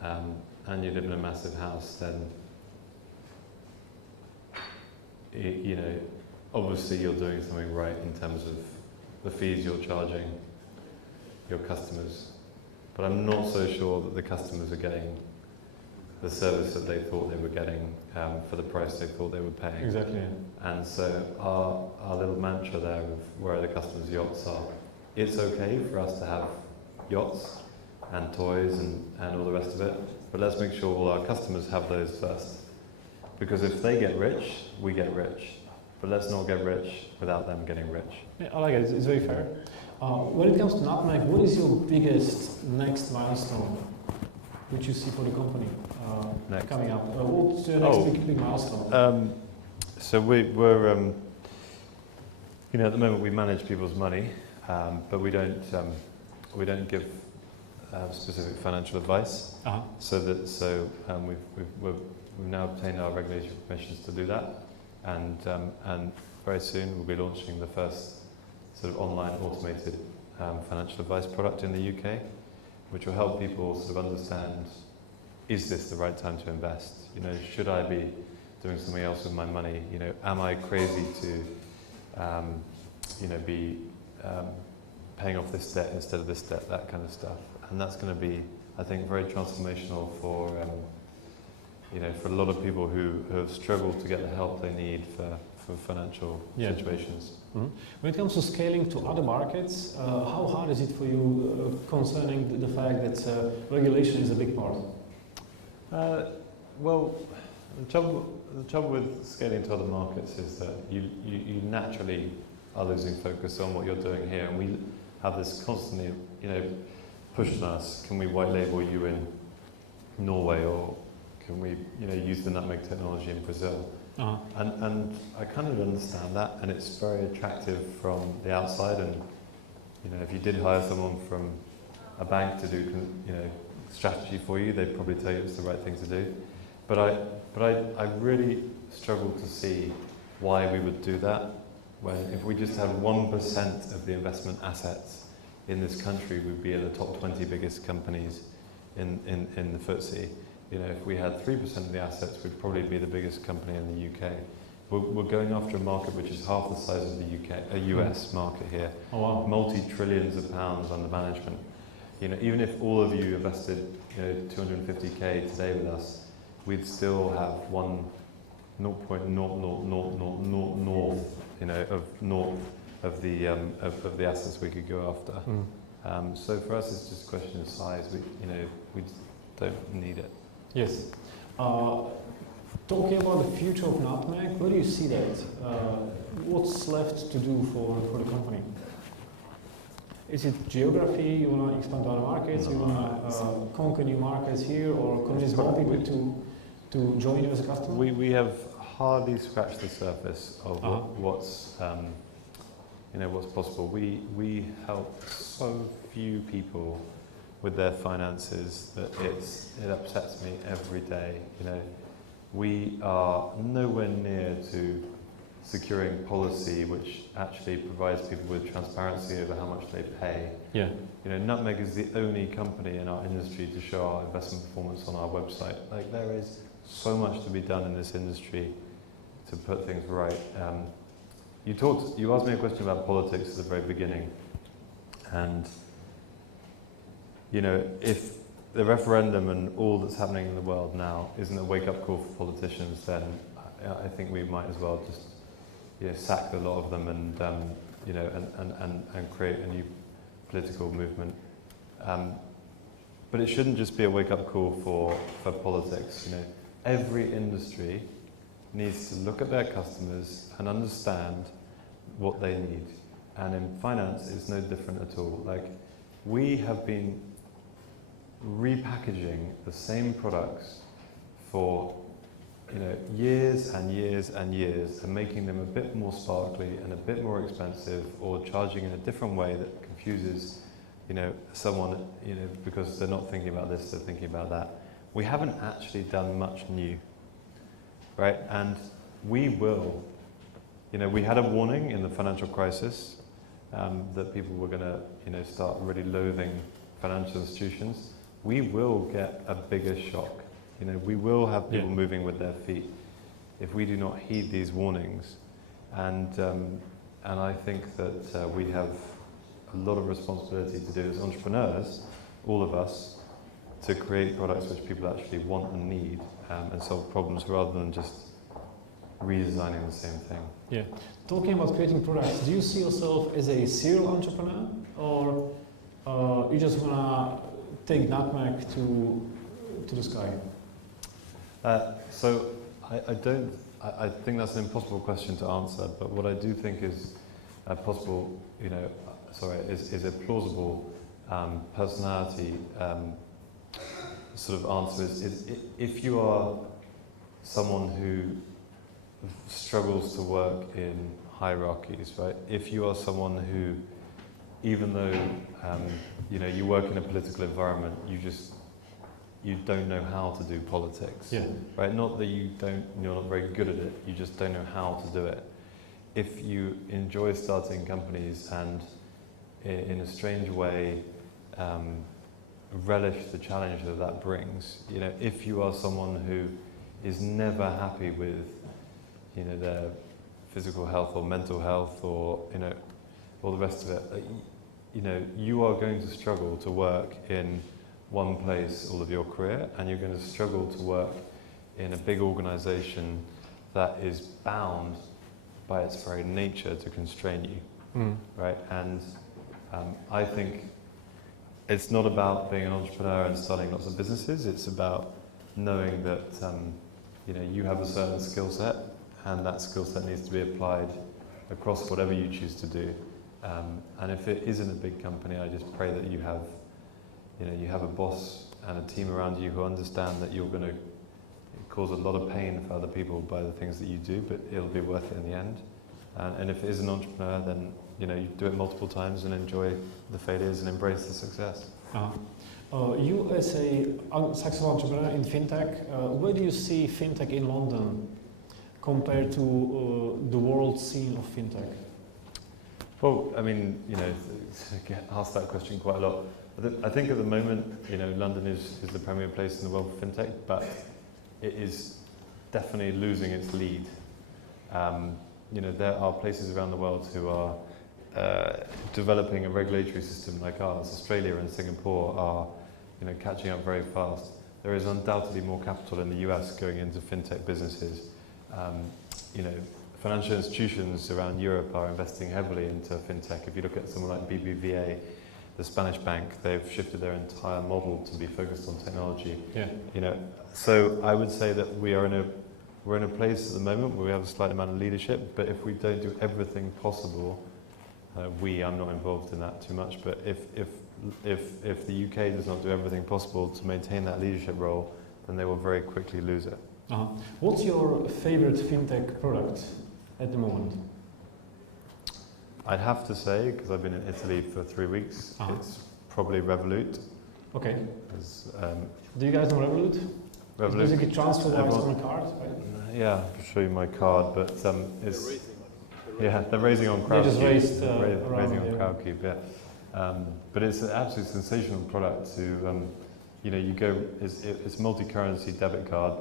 and you live in a massive house, then you know, obviously you're doing something right in terms of the fees you're charging your customers. But I'm not so sure that the customers are getting the service that they thought they were getting for the price they thought they were paying. Exactly. And so our little mantra there of where the customers' yachts are, it's okay for us to have yachts and toys and all the rest of it, but let's make sure all our customers have those first. Because if they get rich, we get rich. But let's not get rich without them getting rich. Yeah, I like it. It's very fair. When it comes to Nutmeg, what is your biggest next milestone which you see for the company coming up? What's your next big milestone? So we're you know, at the moment we manage people's money, but we don't give specific financial advice. We've now obtained our regulatory permissions to do that, and very soon we'll be launching the first sort of online automated financial advice product in the UK, which will help people sort of understand, is this the right time to invest? You know, should I be doing something else with my money? You know, am I crazy to you know, be paying off this debt instead of this debt, that kind of stuff. And that's going to be, I think, very transformational for you know, for a lot of people who have struggled to get the help they need for financial situations. Mm-hmm. When it comes to scaling to other markets, how hard is it for you concerning the fact that regulation is a big part? Well, the trouble with scaling to other markets is that you naturally are losing focus on what you're doing here, and we have this constantly, you know, pushing us. Can we white label you in Norway, or can we, you know, use the Nutmeg technology in Brazil? Uh-huh. And I kind of understand that, and it's very attractive from the outside. And you know, if you did hire someone from a bank to do, you know, strategy for you, they'd probably tell you it's the right thing to do. But I really struggle to see why we would do that, when if we just had 1% of the investment assets in this country, we'd be in the top 20 biggest companies in the FTSE. You know, if we had 3% of the assets, we'd probably be the biggest company in the UK. We're going after a market which is half the size of the US market here. Oh, wow. Multi-trillions of pounds under management. You know, even if all of you invested, you know, 250k today with us, we'd still have 0.0000 you know, of the assets we could go after. Mm. So for us, it's just a question of size. We don't need it. Yes. Talking about the future of Nutmeg, where do you see that? What's left to do for the company? Is it geography? You want to expand other markets? You want to conquer new markets here, or convince more people to join you as a customer? We have hardly scratched the surface of what's you know, what's possible. We help so few people with their finances that it upsets me every day. You know, we are nowhere near to securing policy which actually provides people with transparency over how much they pay. Yeah. You know, Nutmeg is the only company in our industry to show our investment performance on our website. Like, there is so much to be done in this industry to put things right. You asked me a question about politics at the very beginning, and you know, if the referendum and all that's happening in the world now isn't a wake-up call for politicians, then I think we might as well just, you know, sack a lot of them and you know, and create a new political movement. But it shouldn't just be a wake-up call for politics. You know, every industry needs to look at their customers and understand what they need. And in finance, it's no different at all. Like, we have been repackaging the same products for, you know, years and years and years, and making them a bit more sparkly and a bit more expensive, or charging in a different way that confuses, you know, someone, you know, because they're not thinking about this, they're thinking about that. We haven't actually done much new, right? And we will. You know, we had a warning in the financial crisis that people were going to, you know, start really loathing financial institutions. We will get a bigger shock. You know, we will have people moving with their feet if we do not heed these warnings. And I think that we have a lot of responsibility to do as entrepreneurs, all of us, to create products which people actually want and need, and solve problems rather than just redesigning the same thing. Yeah. Talking about creating products, do you see yourself as a serial entrepreneur, or you just wanna take Nutmeg to the sky? So I think that's an impossible question to answer, but what I do think is a possible, you know, is a plausible personality sort of answer is if you are someone who struggles to work in hierarchies, right? If you are someone who, even though you know, you work in a political environment, you don't know how to do politics, right? Not that you're not very good at it, you just don't know how to do it. If you enjoy starting companies and in a strange way relish the challenge that brings, you know, if you are someone who is never happy with, you know, their physical health or mental health, or, you know, all the rest of it, you know, you are going to struggle to work in one place all of your career, and you're going to struggle to work in a big organization that is bound by its very nature to constrain you, right? And I think it's not about being an entrepreneur and starting lots of businesses. It's about knowing that you know, you have a certain skill set, and that skill set needs to be applied across whatever you choose to do. And if it isn't a big company, I just pray that you have a boss and a team around you who understand that you're going to cause a lot of pain for other people by the things that you do, but it'll be worth it in the end. And if it is an entrepreneur, then, you know, you do it multiple times and enjoy the failures and embrace the success. You as a successful entrepreneur in fintech, where do you see fintech in London compared to the world scene of fintech? Well, I mean, you know, I get asked that question quite a lot. I think at the moment, you know, London is the premier place in the world for fintech, but it is definitely losing its lead. You know, there are places around the world who are developing a regulatory system like ours. Australia and Singapore are, you know, catching up very fast. There is undoubtedly more capital in the US going into fintech businesses. You know, financial institutions around Europe are investing heavily into fintech. If you look at someone like BBVA, the Spanish bank, they've shifted their entire model to be focused on technology. You know, so I would say that we're in a place at the moment where we have a slight amount of leadership, but if we don't do everything possible, I'm not involved in that too much, but if the UK does not do everything possible to maintain that leadership role, then they will very quickly lose it. What's your favorite fintech product at the moment? I'd have to say, because I've been in Italy for 3 weeks, it's probably Revolut. Okay. Do you guys know Revolut? Revolut. It's basically transfer wise on a card, right? Yeah, I'll show you my card, but it's Yeah, they're raising on Crowdcube. They just raised raising on Crowdcube, yeah. But it's an absolutely sensational product to, you go, it's multi-currency debit card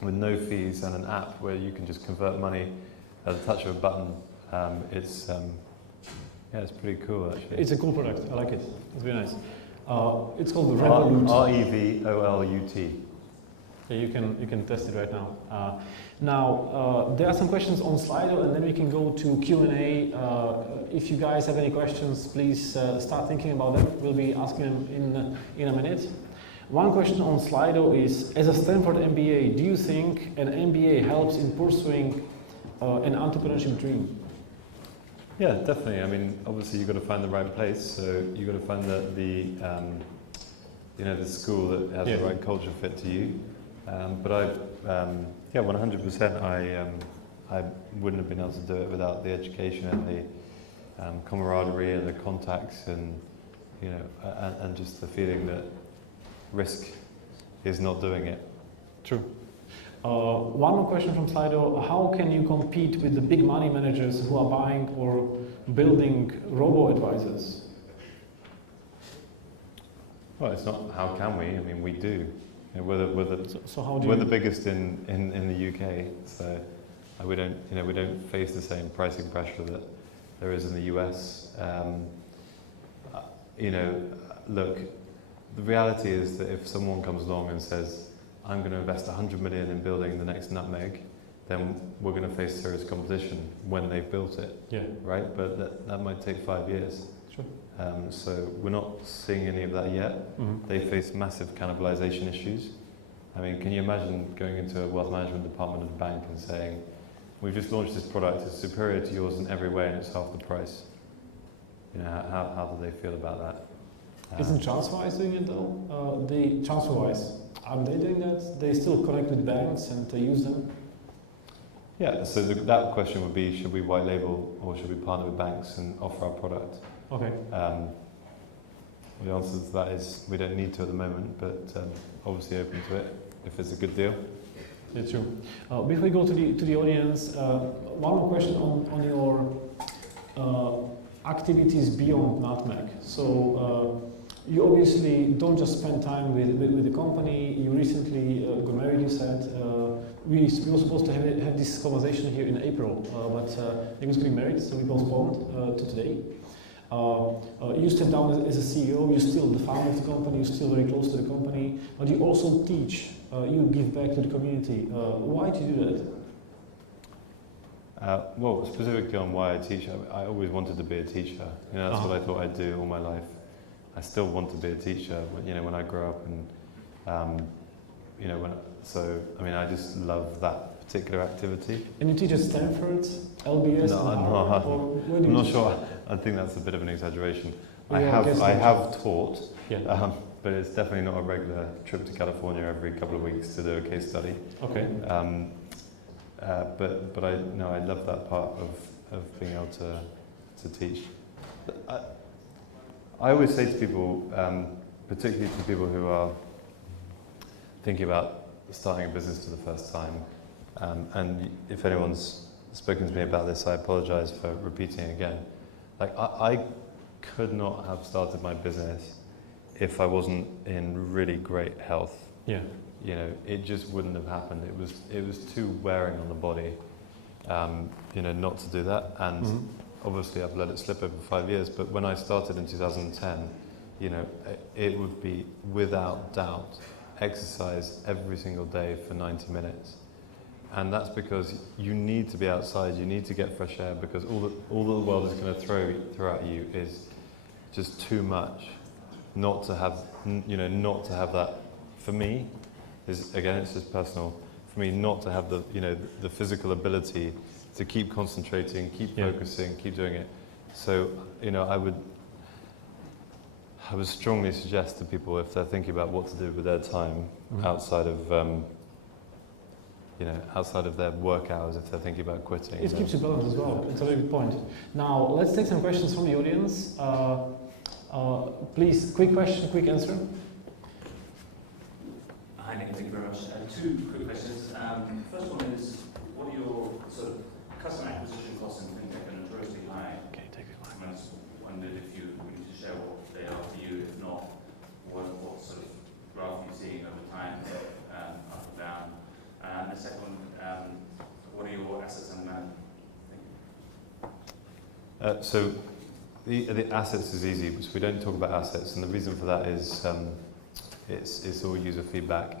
with no fees and an app where you can just convert money at the touch of a button. It's pretty cool actually. It's a cool product. I like it. It's very nice. It's called the Revolut. REVOLUT. Yeah, you can test it right now. Now there are some questions on Slido, and then we can go to Q&A. If you guys have any questions, please start thinking about them. We'll be asking them in a minute. One question on Slido is: as a Stanford MBA, do you think an MBA helps in pursuing an entrepreneurship dream? Yeah, definitely. I mean, obviously you've got to find the right place. So you've got to find the school that has the right culture fit to you. But 100%. I wouldn't have been able to do it without the education and the camaraderie and the contacts and and just the feeling that risk is not doing it. True. One more question from Slido: how can you compete with the big money managers who are buying or building robo-advisors? Well, it's not how can we. I mean, we do. We're the biggest in the UK, so we don't face the same pricing pressure that there is in the US. Look, the reality is that if someone comes along and says, I'm going to invest 100 million in building the next Nutmeg, then we're going to face serious competition when they've built it, right? But that might take 5 years. Sure. So we're not seeing any of that yet. Mm-hmm. They face massive cannibalization issues. I mean, can you imagine going into a wealth management department of a bank and saying, we've just launched this product, it's superior to yours in every way and it's half the price? How do they feel about that? Isn't TransferWise doing it though? TransferWise, are they doing that? They still connect with banks and they use them? Yeah, so that question would be, should we white label or should we partner with banks and offer our product? Okay. The answer to that is we don't need to at the moment, but obviously open to it if it's a good deal. Yeah, true. Before we go to the audience, one more question on your activities beyond Nutmeg. So you obviously don't just spend time with the company. You recently got married, you said. We were supposed to have this conversation here in April, but he was getting married, so we postponed to today. You step down as a CEO, you're still the founder of the company, you're still very close to the company, but you also teach, you give back to the community. Why do you do that? Well, specifically on why I teach, I always wanted to be a teacher. That's what I thought I'd do all my life. I still want to be a teacher, when I grow up, and I just love that particular activity. And you teach at Stanford, LBS? No, I'm not sure. I think that's a bit of an exaggeration. I have taught, but it's definitely not a regular trip to California every couple of weeks to do a case study. Okay. But I love that part of being able to teach. I always say to people, particularly to people who are thinking about starting a business for the first time, and if anyone's spoken to me about this, I apologize for repeating again. Like I could not have started my business if I wasn't in really great health. Yeah. It just wouldn't have happened. It was too wearing on the body, not to do that. And obviously I've let it slip over 5 years, but when I started in 2010, it would be without doubt exercise every single day for 90 minutes. And that's because you need to be outside, you need to get fresh air, because all the world is going to throw at you is just too much. Not to have that. For me, it's just personal. For me, not to have the physical ability to keep concentrating, keep focusing, keep doing it. So, I would strongly suggest to people, if they're thinking about what to do with their time outside of their work hours, if they're thinking about quitting. It keeps you balanced as well. It's a very good point. Now, let's take some questions from the audience. Please, quick question, quick answer. Hi, Nick. Thank you very much. Two quick questions. First one is, what are your sort of customer acquisition costs in fintech So the assets is easy, because we don't talk about assets, and the reason for that is it's all user feedback.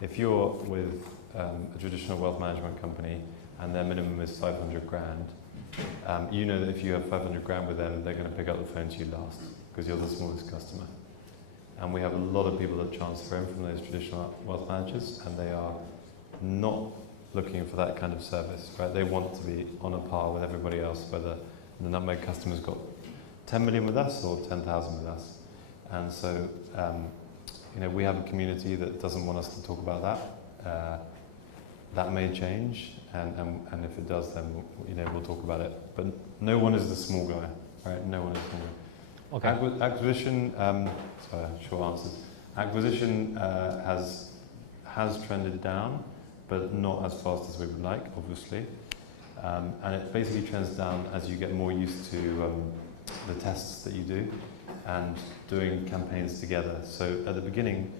If you're with a traditional wealth management company and their minimum is 500 grand, you know that if you have 500 grand with them, they're going to pick up the phone to you last, because you're the smallest customer. And we have a lot of people that transfer in from those traditional wealth managers, and they are not looking for that kind of service, right? They want to be on a par with everybody else, whether the Nutmeg customer's got 10 million with us or 10,000 with us. And so, we have a community that doesn't want us to talk about that. That may change, and if it does, then we'll talk about it. But no one is the small guy, right? No one is the small guy. Okay. Acquisition, short answers. Acquisition has trended down, but not as fast as we would like, obviously. And it basically trends down as you get more used to the tests that you do and doing campaigns together. So at the beginning,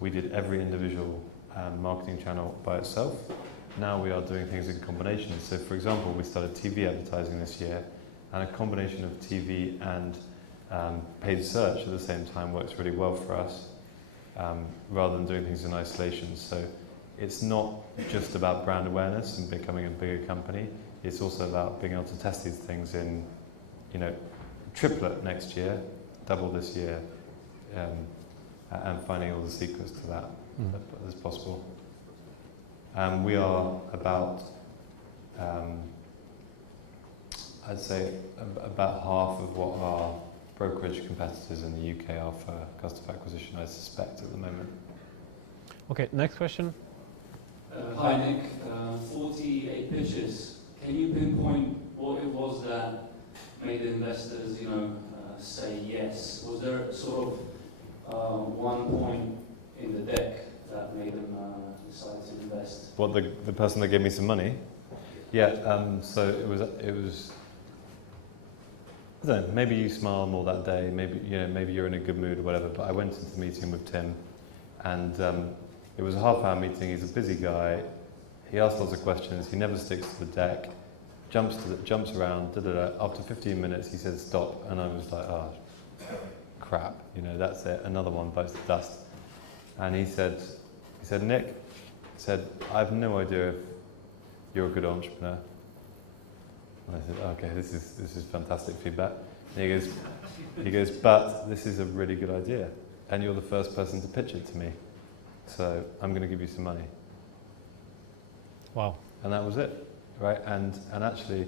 we did every individual marketing channel by itself. Now we are doing things in combination. So for example, we started TV advertising this year, and a combination of TV and paid search at the same time works really well for us, rather than doing things in isolation. So it's not just about brand awareness and becoming a bigger company. It's also about being able to test these things in, triplet next year, double this year, and finding all the secrets to that as possible. We are about, I'd say, about half of what our brokerage competitors in the UK are for cost of acquisition, I suspect, at the moment. Okay, next question. Hi Nick, 48 pitches. Can you pinpoint what it was that made the investors, say yes? Was there sort of one point in the deck that made them decide to invest? What, the person that gave me some money? Yeah. So it was. I don't know. Maybe you smile more that day. Maybe you're in a good mood or whatever. But I went into the meeting with Tim, and it was a half-hour meeting. He's a busy guy. He asks lots of questions. He never sticks to the deck. Jumps around. After 15 minutes, he said stop, and I was like, oh, crap. That's it. Another one bites the dust. And he said, Nick, I have no idea if you're a good entrepreneur. And I said, okay, this is fantastic feedback. And he goes, but this is a really good idea, and you're the first person to pitch it to me, so I'm going to give you some money. Wow. And that was it, right? And actually,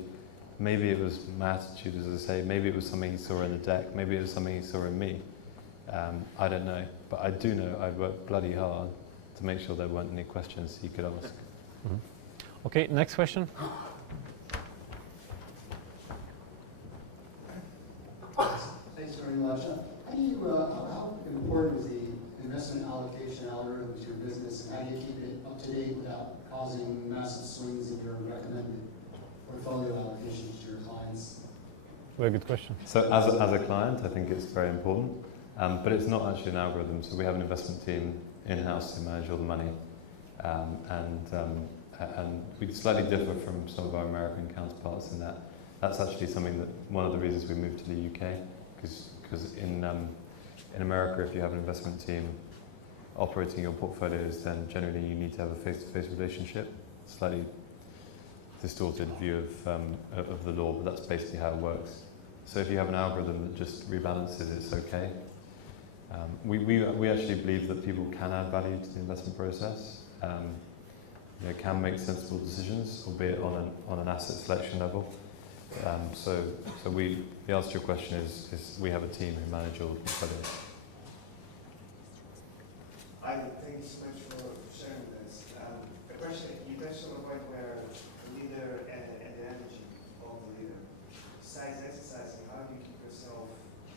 maybe it was my attitude, as I say. Maybe it was something he saw in the deck. Maybe it was something he saw in me. I don't know, but I do know I worked bloody hard to make sure there weren't any questions he could ask. Mm-hmm. Okay, next question. Thanks very much. How important is the investment allocation algorithm to your business, and how do you keep it up to date without causing massive swings in your recommended portfolio allocations to your clients? Very good question. So as a client, I think it's very important, but it's not actually an algorithm. So we have an investment team in-house to manage all the money, and we slightly differ from some of our American counterparts in that. That's actually something that one of the reasons we moved to the UK, because in America, if you have an investment team operating your portfolios, then generally you need to have a face-to-face relationship. Slightly distorted view of the law, but that's basically how it works. So if you have an algorithm that just rebalances, it's okay. We actually believe that people can add value to the investment process. Can make sensible decisions, albeit on an asset selection level. So the answer to your question is we have a team who manage all the portfolios. Thank you so much for sharing this. The question, you touched on a point where the leader and the energy of the leader. Besides exercising, how do you keep yourself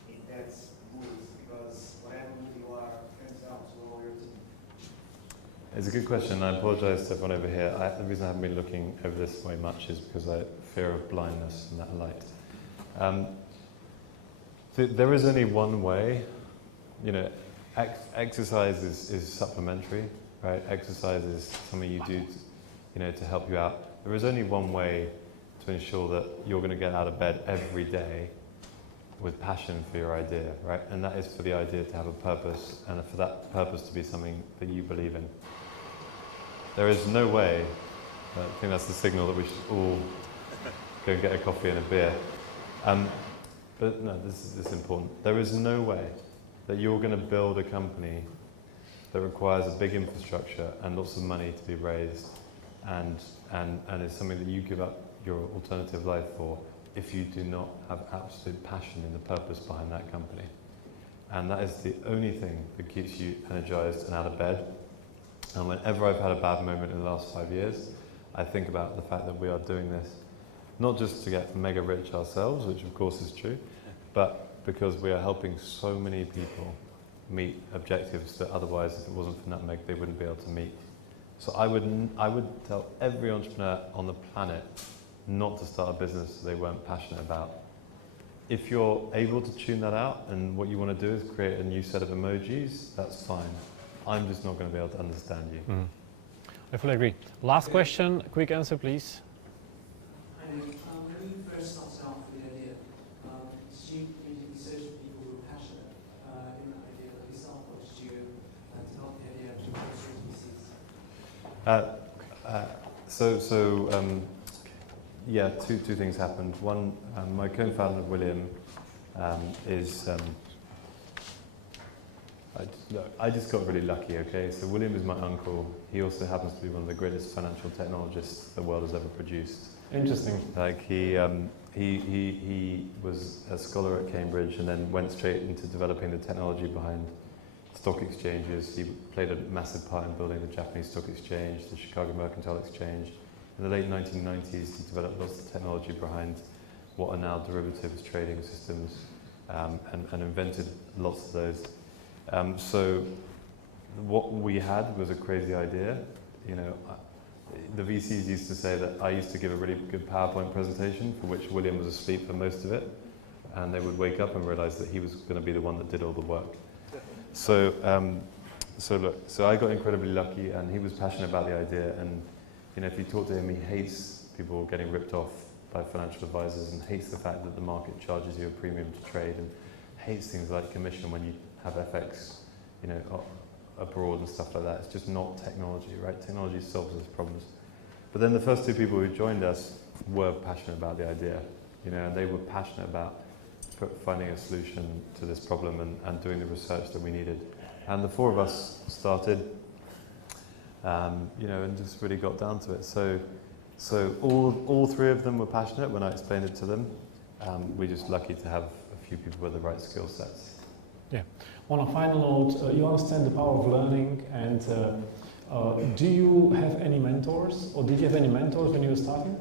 in that mood? Because whatever mood you are, turns out to all your team. It's a good question. I apologise to everyone over here. The reason I haven't been looking over this way much is because I fear of blindness and that light. There is only one way. Exercise is supplementary, right? Exercise is something you do, to help you out. There is only one way to to ensure that you're going to get out of bed every day with passion for your idea, right? And that is for the idea to have a purpose, and for that purpose to be something that you believe in. There is no way, I think that's the signal that we should all go and get a coffee and a beer. But no, this is important. There is no way that you're going to build a company that requires a big infrastructure and lots of money to be raised, and is something that you give up your alternative life for, if you do not have absolute passion in the purpose behind that company. And that is the only thing that keeps you energized and out of bed. And whenever I've had a bad moment in the last 5 years, I think about the fact that we are doing this not just to get mega rich ourselves, which of course is true, but because we are helping so many people meet objectives that otherwise, if it wasn't for Nutmeg, they wouldn't be able to meet. So I would tell every entrepreneur on the planet not to start a business they weren't passionate about. If you're able to tune that out and what you want to do is create a new set of emojis, that's fine. I'm just not going to be able to understand you. Mm. I fully agree. Last question, quick answer, please. When you first started out with the idea, did you search for people who were passionate in that idea like yourself, or did you develop the idea of yeah, two things happened. One, my co-founder William is. I just got really lucky. Okay, so William is my uncle. He also happens to be one of the greatest financial technologists the world has ever produced. Interesting. Like he was a scholar at Cambridge and then went straight into developing the technology behind stock exchanges. He played a massive part in building the Japanese Stock Exchange, the Chicago Mercantile Exchange. In the late 1990s, he developed lots of technology behind what are now derivatives trading systems, and invented lots of those. So what we had was a crazy idea. You know, the VCs used to say that I used to give a really good PowerPoint presentation for which William was asleep for most of it, and they would wake up and realize that he was going to be the one that did all the work. So I got incredibly lucky, and he was passionate about the idea. And you know, if you talk to him, he hates people getting ripped off by financial advisors, and hates the fact that the market charges you a premium to trade, and hates things like commission when you have FX, you know, abroad and stuff like that. It's just not technology, right? Technology solves those problems. But then the first two people who joined us were passionate about the idea, you know, and they were passionate about finding a solution to this problem and doing the research that we needed. And the four of us started, you know, and just really got down to it. So all three of them were passionate when I explained it to them. We're just lucky to have a few people with the right skill sets. Yeah. On a final note, you understand the power of learning, and do you have any mentors, or did you have any mentors when you were starting?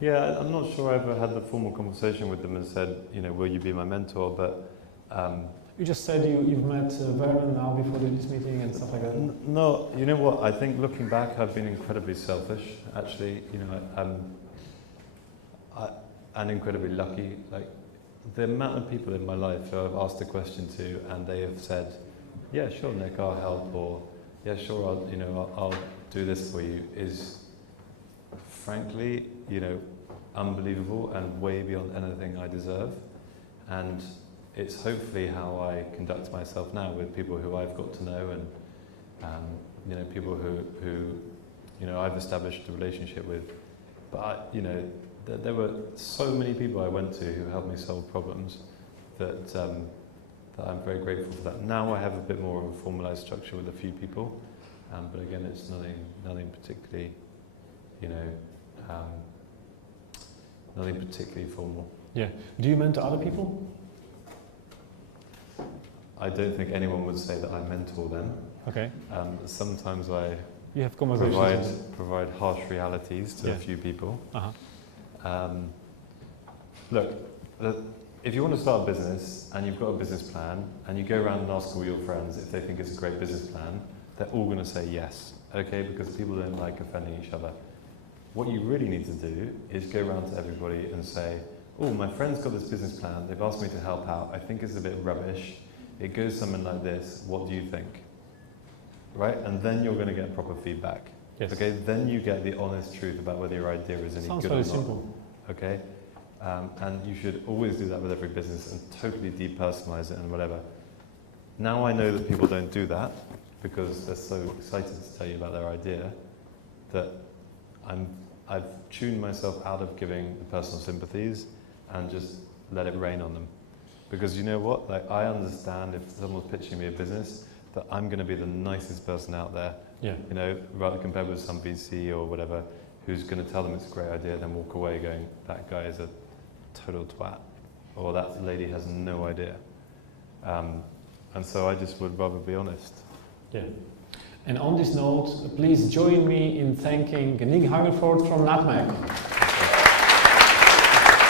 Yeah, I'm not sure I ever had the formal conversation with them and said, you know, will you be my mentor? But you just said you've met Varen now before this meeting and stuff like that. No, you know what? I think looking back, I've been incredibly selfish. Actually, you know, and incredibly lucky. Like the amount of people in my life who I've asked a question to, and they have said, "Yeah, sure, Nick, I'll help," or "Yeah, sure, I'll do this for you," is frankly, you know, unbelievable and way beyond anything I deserve. And it's hopefully how I conduct myself now with people who I've got to know, and you know, people who you know, I've established a relationship with. But you know, there were so many people I went to who helped me solve problems that that I'm very grateful for that. Now I have a bit more of a formalized structure with a few people, but again, it's nothing particularly, you know, nothing particularly formal. Yeah. Do you mentor other people? I don't think anyone would say that I mentor them. Okay. Sometimes I You have conversations. provide harsh realities to a few people. Look, if you want to start a business and you've got a business plan and you go around and ask all your friends if they think it's a great business plan, they're all going to say yes, okay? Because people don't like offending each other. What you really need to do is go around to everybody and say, "Oh, my friend's got this business plan. They've asked me to help out. I think it's a bit rubbish. It goes something like this. What do you think?" Right? And then you're going to get proper feedback. Yes. Okay, then you get the honest truth about whether your idea is any Sounds good very or not. simple. Okay, and you should always do that with every business and totally depersonalize it and whatever. Now I know that people don't do that because they're so excited to tell you about their idea that I've tuned myself out of giving the personal sympathies and just let it rain on them. Because you know what? Like, I understand if someone's pitching me a business that I'm going to be the nicest person out there. Yeah. You know, rather compared with some VC or whatever who's going to tell them it's a great idea, then walk away going, that guy is a total twat, or that lady has no idea. And so I just would rather be honest. Yeah. And on this note, please join me in thanking Nick Hungerford from Nutmeg.